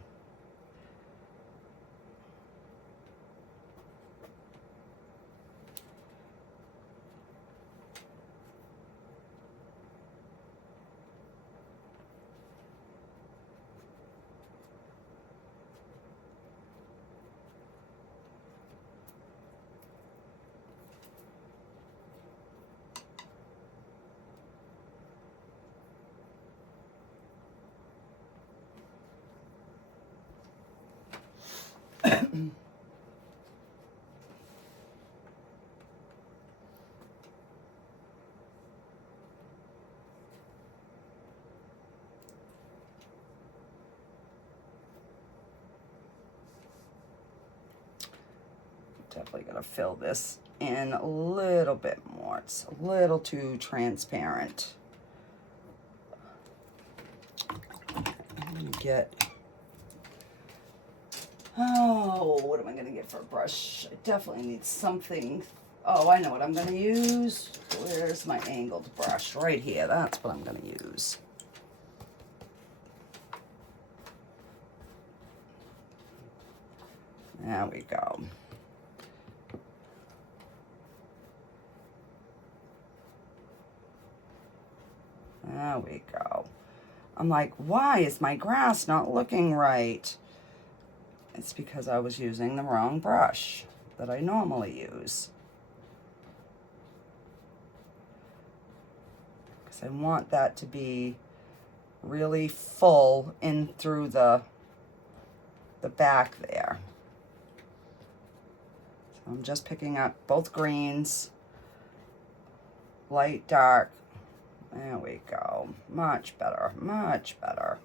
Definitely gonna fill this in a little bit more. It's a little too transparent. Get, oh, what am I gonna get for a brush? I definitely need something. Oh, I know what I'm gonna use. Where's my angled brush? Right here, that's what I'm gonna use. There we go. There we go. I'm like, why is my grass not looking right? It's because I was using the wrong brush that I normally use. Because I want that to be really full in through the back there. So I'm just picking up both greens, light, dark. There we go. Much better, much better.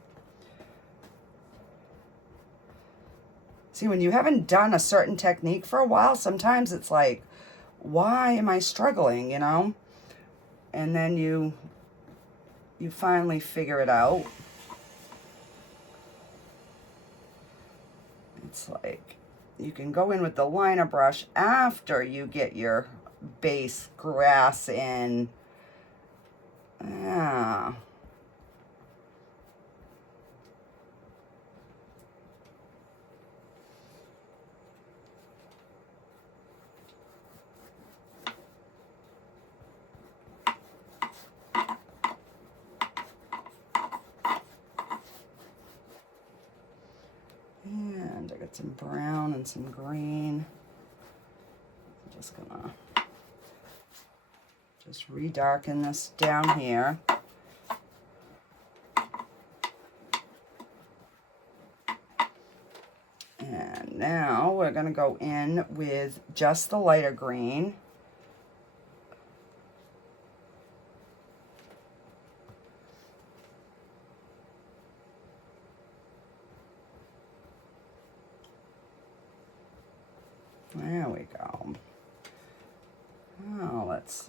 See, when you haven't done a certain technique for a while, sometimes it's like, why am I struggling, you know? And then you finally figure it out. It's like, you can go in with the liner brush after you get your base grass in. Yeah. And I got some brown and some green. I'm just gonna just redarken this down here. And now we're gonna go in with just the lighter green. There we go. Oh, it's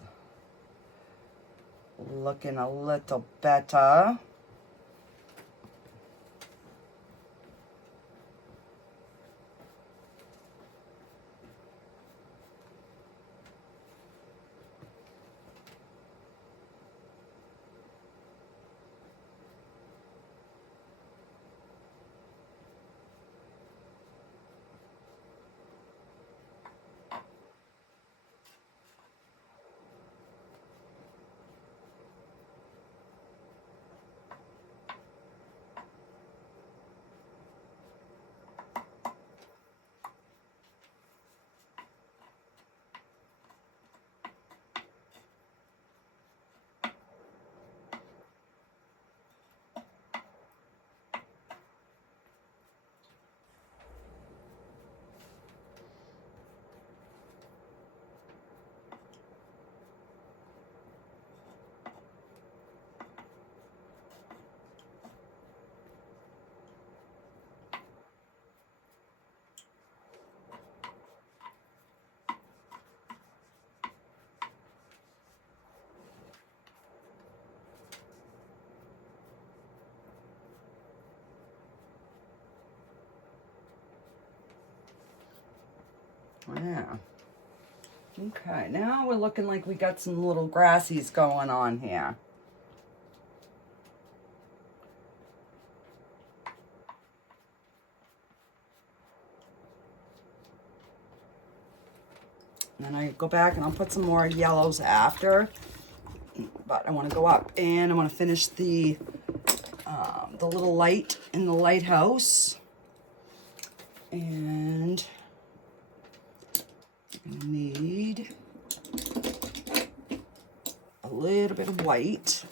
looking a little better. Yeah. Okay, now we're looking like we got some little grassies going on here. And then I go back and I'll put some more yellows after. But I want to go up and I want to finish the little light in the lighthouse. And I'm going to need a little bit of white.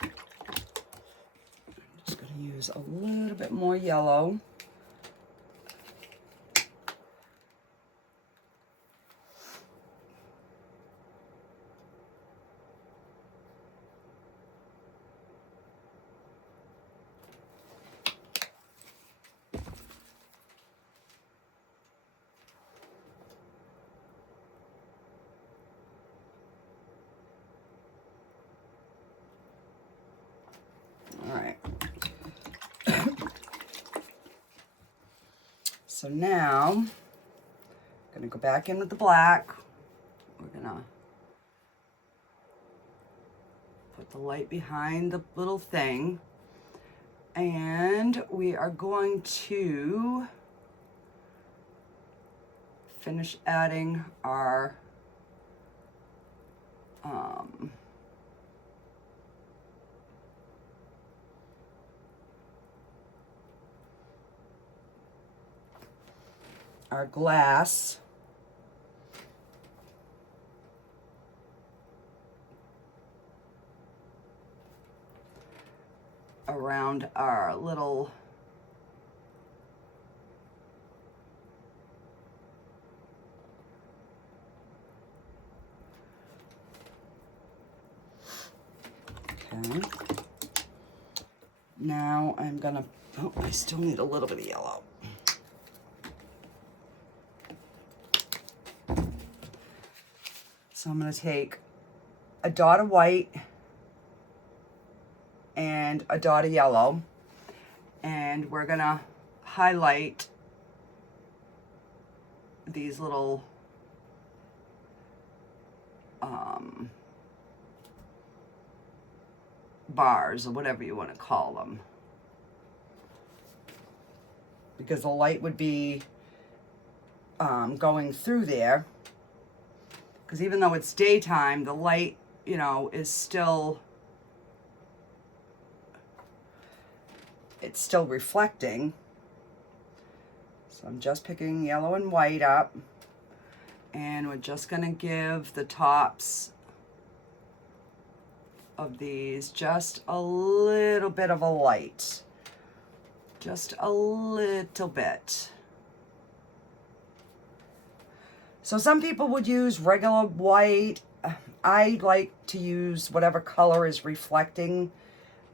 I'm just going to use a little bit more yellow. All right. So now, I'm going to go back in with the black. We're going to put the light behind the little thing. And we are going to finish adding our glass around our little okay. Now I'm gonna, oh, I still need a little bit of yellow. So I'm going to take a dot of white and a dot of yellow, and we're going to highlight these little bars, or whatever you want to call them, because the light would be going through there. Because even though it's daytime, the light, you know, is still, it's still reflecting. So I'm just picking yellow and white up, and we're just going to give the tops of these just a little bit of a light. Just a little bit. So some people would use regular white. I like to use whatever color is reflecting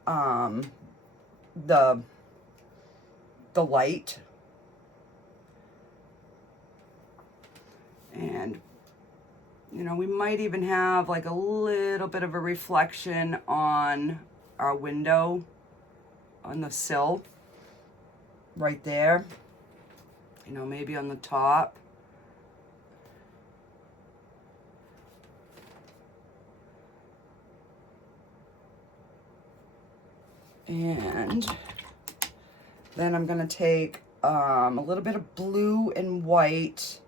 the light. And, you know, we might even have like a little bit of a reflection on our window, on the sill, right there. You know, maybe on the top. And then I'm going to take a little bit of blue and white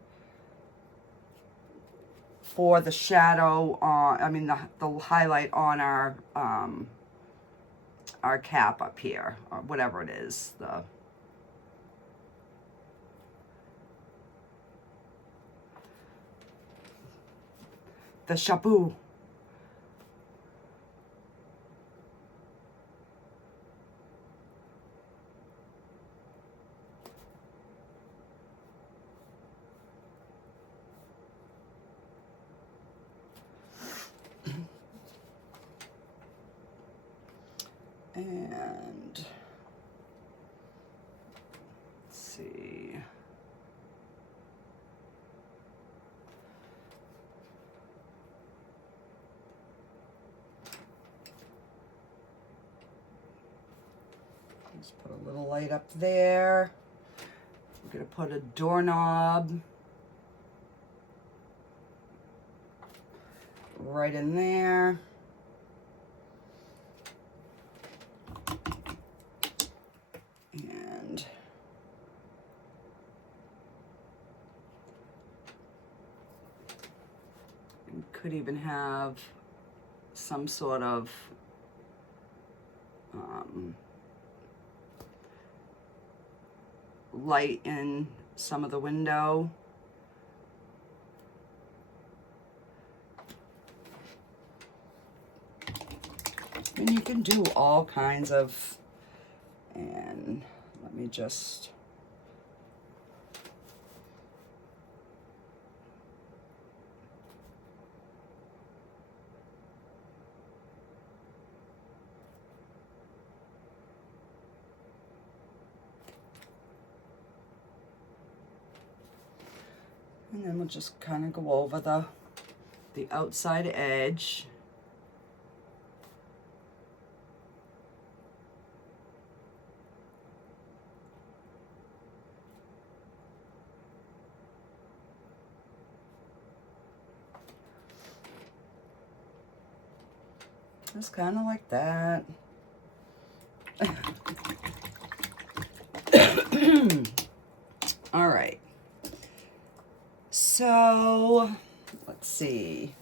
for the shadow on, I mean the highlight on our cap up here, or whatever it is, the chapeau. And let's see. Just put a little light up there. We're going to put a doorknob right in there. And we could even have some sort of light in some of the window. And you can do all kinds of, and let me just, and then we'll just kind of go over the outside edge. Just kind of like that. All right. So, let's see.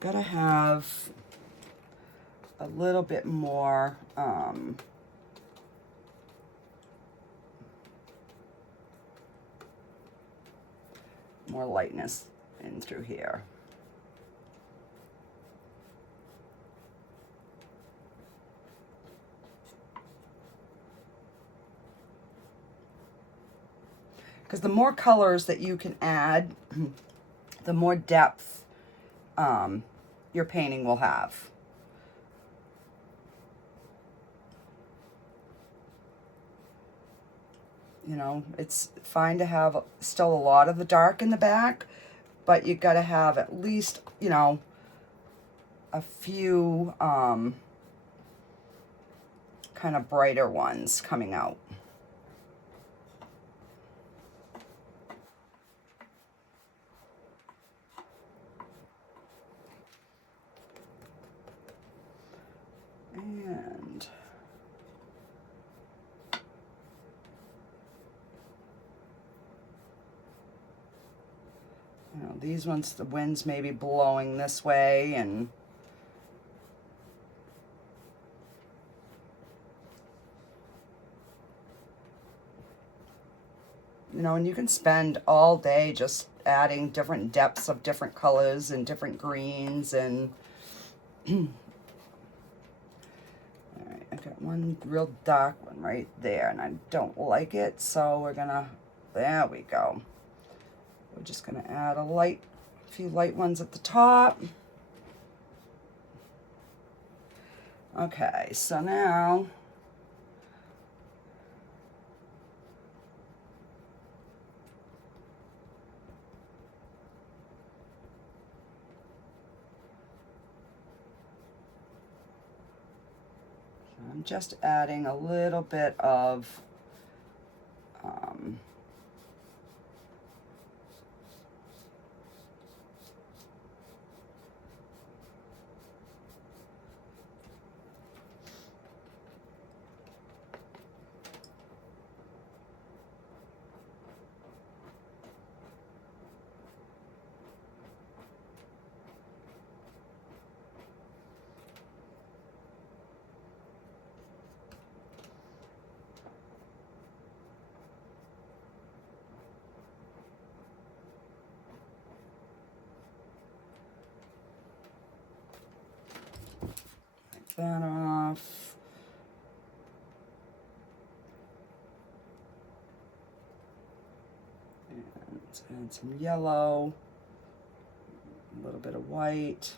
Gotta have a little bit more more lightness in through here. Because the more colors that you can add, the more depth your painting will have. You know, it's fine to have still a lot of the dark in the back, but you got to have at least, you know, a few kind of brighter ones coming out. And you know, these ones, the wind's maybe blowing this way, and you know, and you can spend all day just adding different depths of different colors and different greens. And I got one real dark one right there, and I don't like it, so we're gonna, there we go. We're just gonna add a few light ones at the top. Okay, so now I'm just adding a little bit of that off. And let's add some yellow, a little bit of white.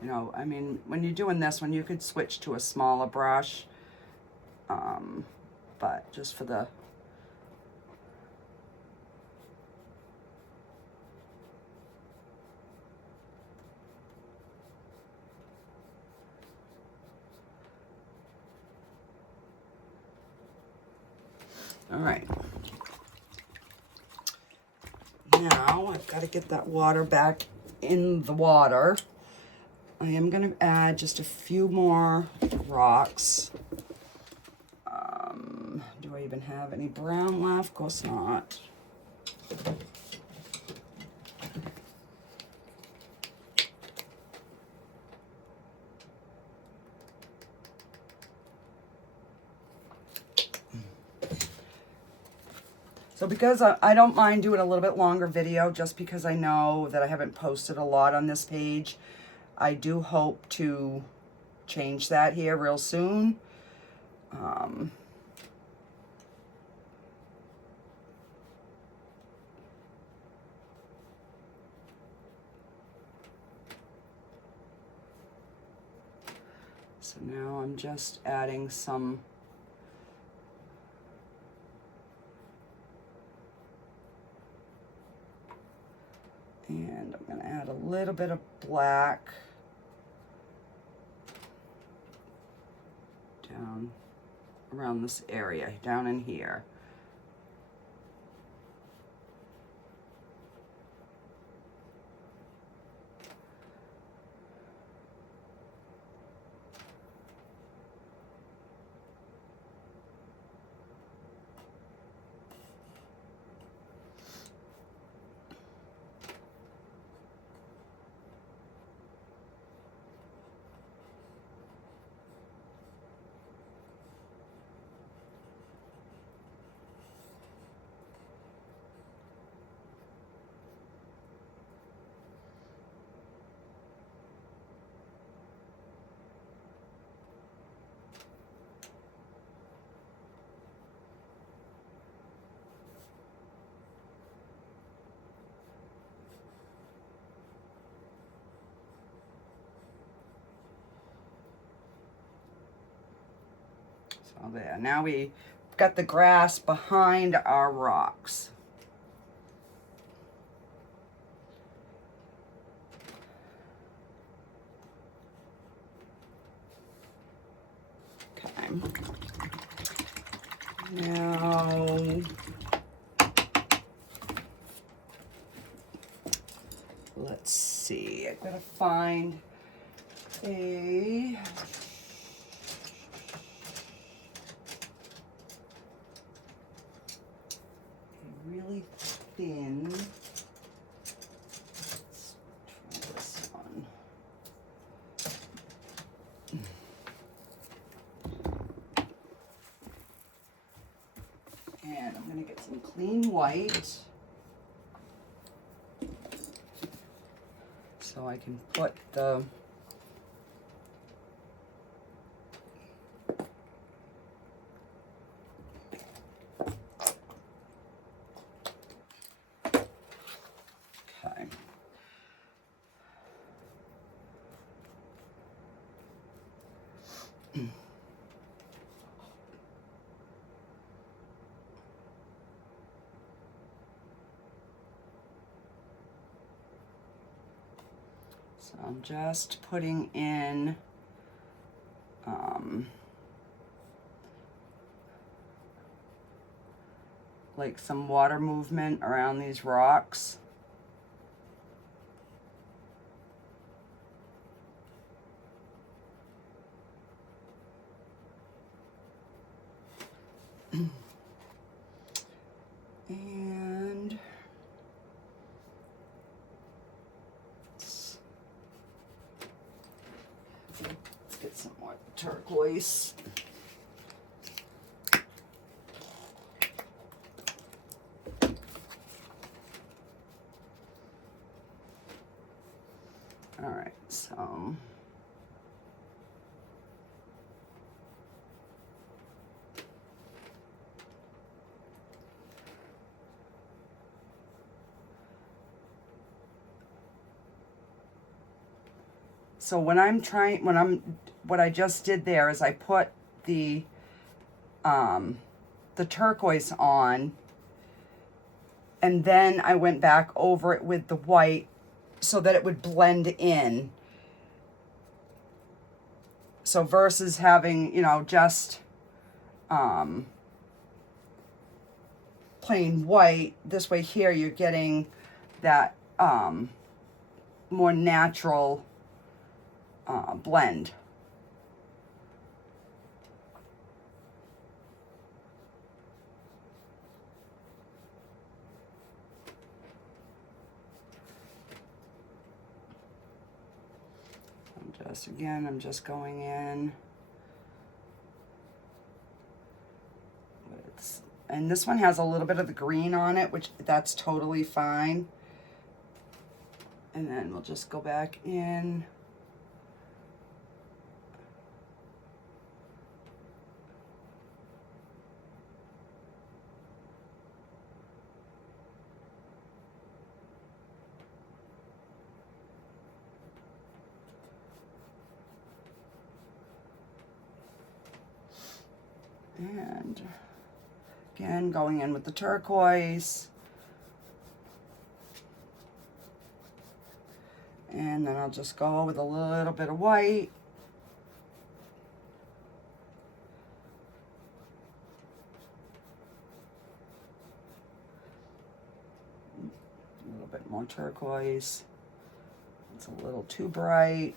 You know, I mean, when you're doing this one, you could switch to a smaller brush, but just for the All right. Now I've got to get that water back in the water. I am going to add just a few more rocks. Do I even have any brown left? Of course not. So because I don't mind doing a little bit longer video, just because I know that I haven't posted a lot on this page, I do hope to change that here real soon. So now I'm just adding some and I'm going to add a little bit of black down around this area, down in here. So there, now we've got the grass behind our rocks. Okay. Now, let's see, I've got to find a really thin, let's try this one. And I'm going to get some clean white so I can put the so I'm just putting in like some water movement around these rocks. And let's get some more turquoise. All right, so what I just did there is I put the turquoise on, and then I went back over it with the white so that it would blend in. So versus having, you know, just plain white. This way here you're getting that more natural blend. I'm just going in. And this one has a little bit of the green on it, which that's totally fine. And then we'll just go back in. And again, going in with the turquoise. And then I'll just go with a little bit of white. A little bit more turquoise. It's a little too bright.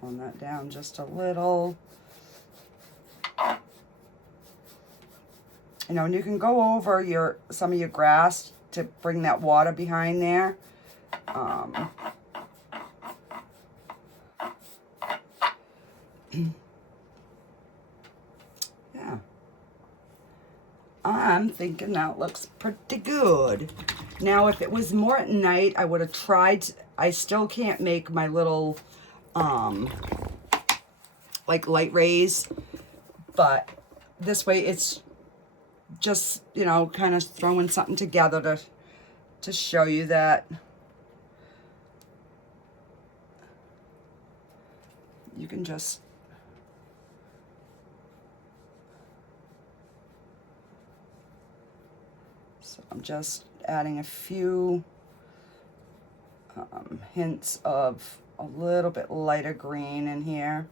Tone that down just a little. You know, and you can go over some of your grass to bring that water behind there. Yeah. I'm thinking that looks pretty good. Now, if it was more at night, I would have tried. I still can't make my little, like light rays, but this way it's just, you know, kind of throwing something together to show you that you can just so I'm just adding a few hints of a little bit lighter green in here.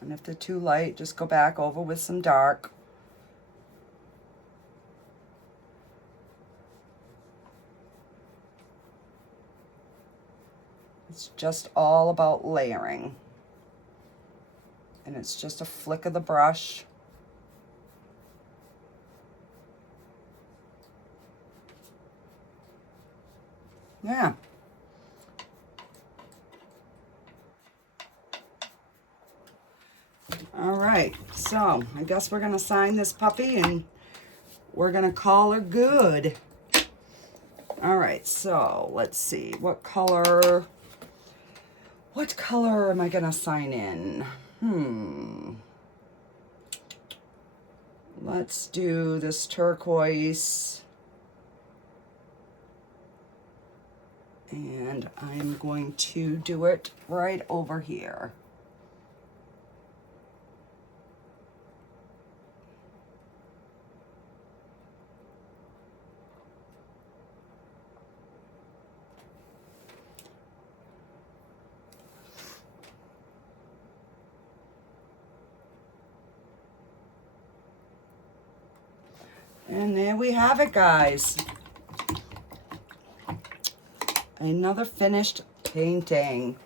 And if they're too light, just go back over with some dark. It's just all about layering. And it's just a flick of the brush. Yeah. All right, so I guess we're gonna sign this puppy and we're gonna call her good. All right, so let's see, what color am I gonna sign in? Let's do this turquoise. And I'm going to do it right over here. And there we have it, guys. Another finished painting.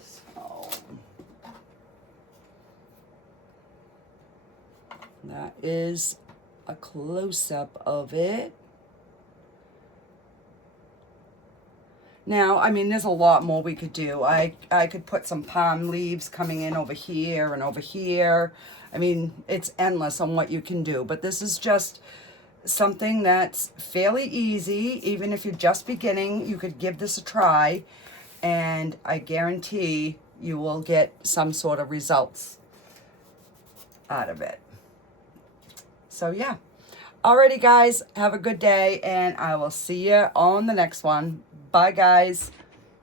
So that is a close-up of it. Now, I mean, there's a lot more we could do. I could put some palm leaves coming in over here and over here. I mean, it's endless on what you can do. But this is just something that's fairly easy. Even if you're just beginning, you could give this a try. And I guarantee you will get some sort of results out of it. So, yeah. Alrighty, guys. Have a good day. And I will see you on the next one. Bye, guys.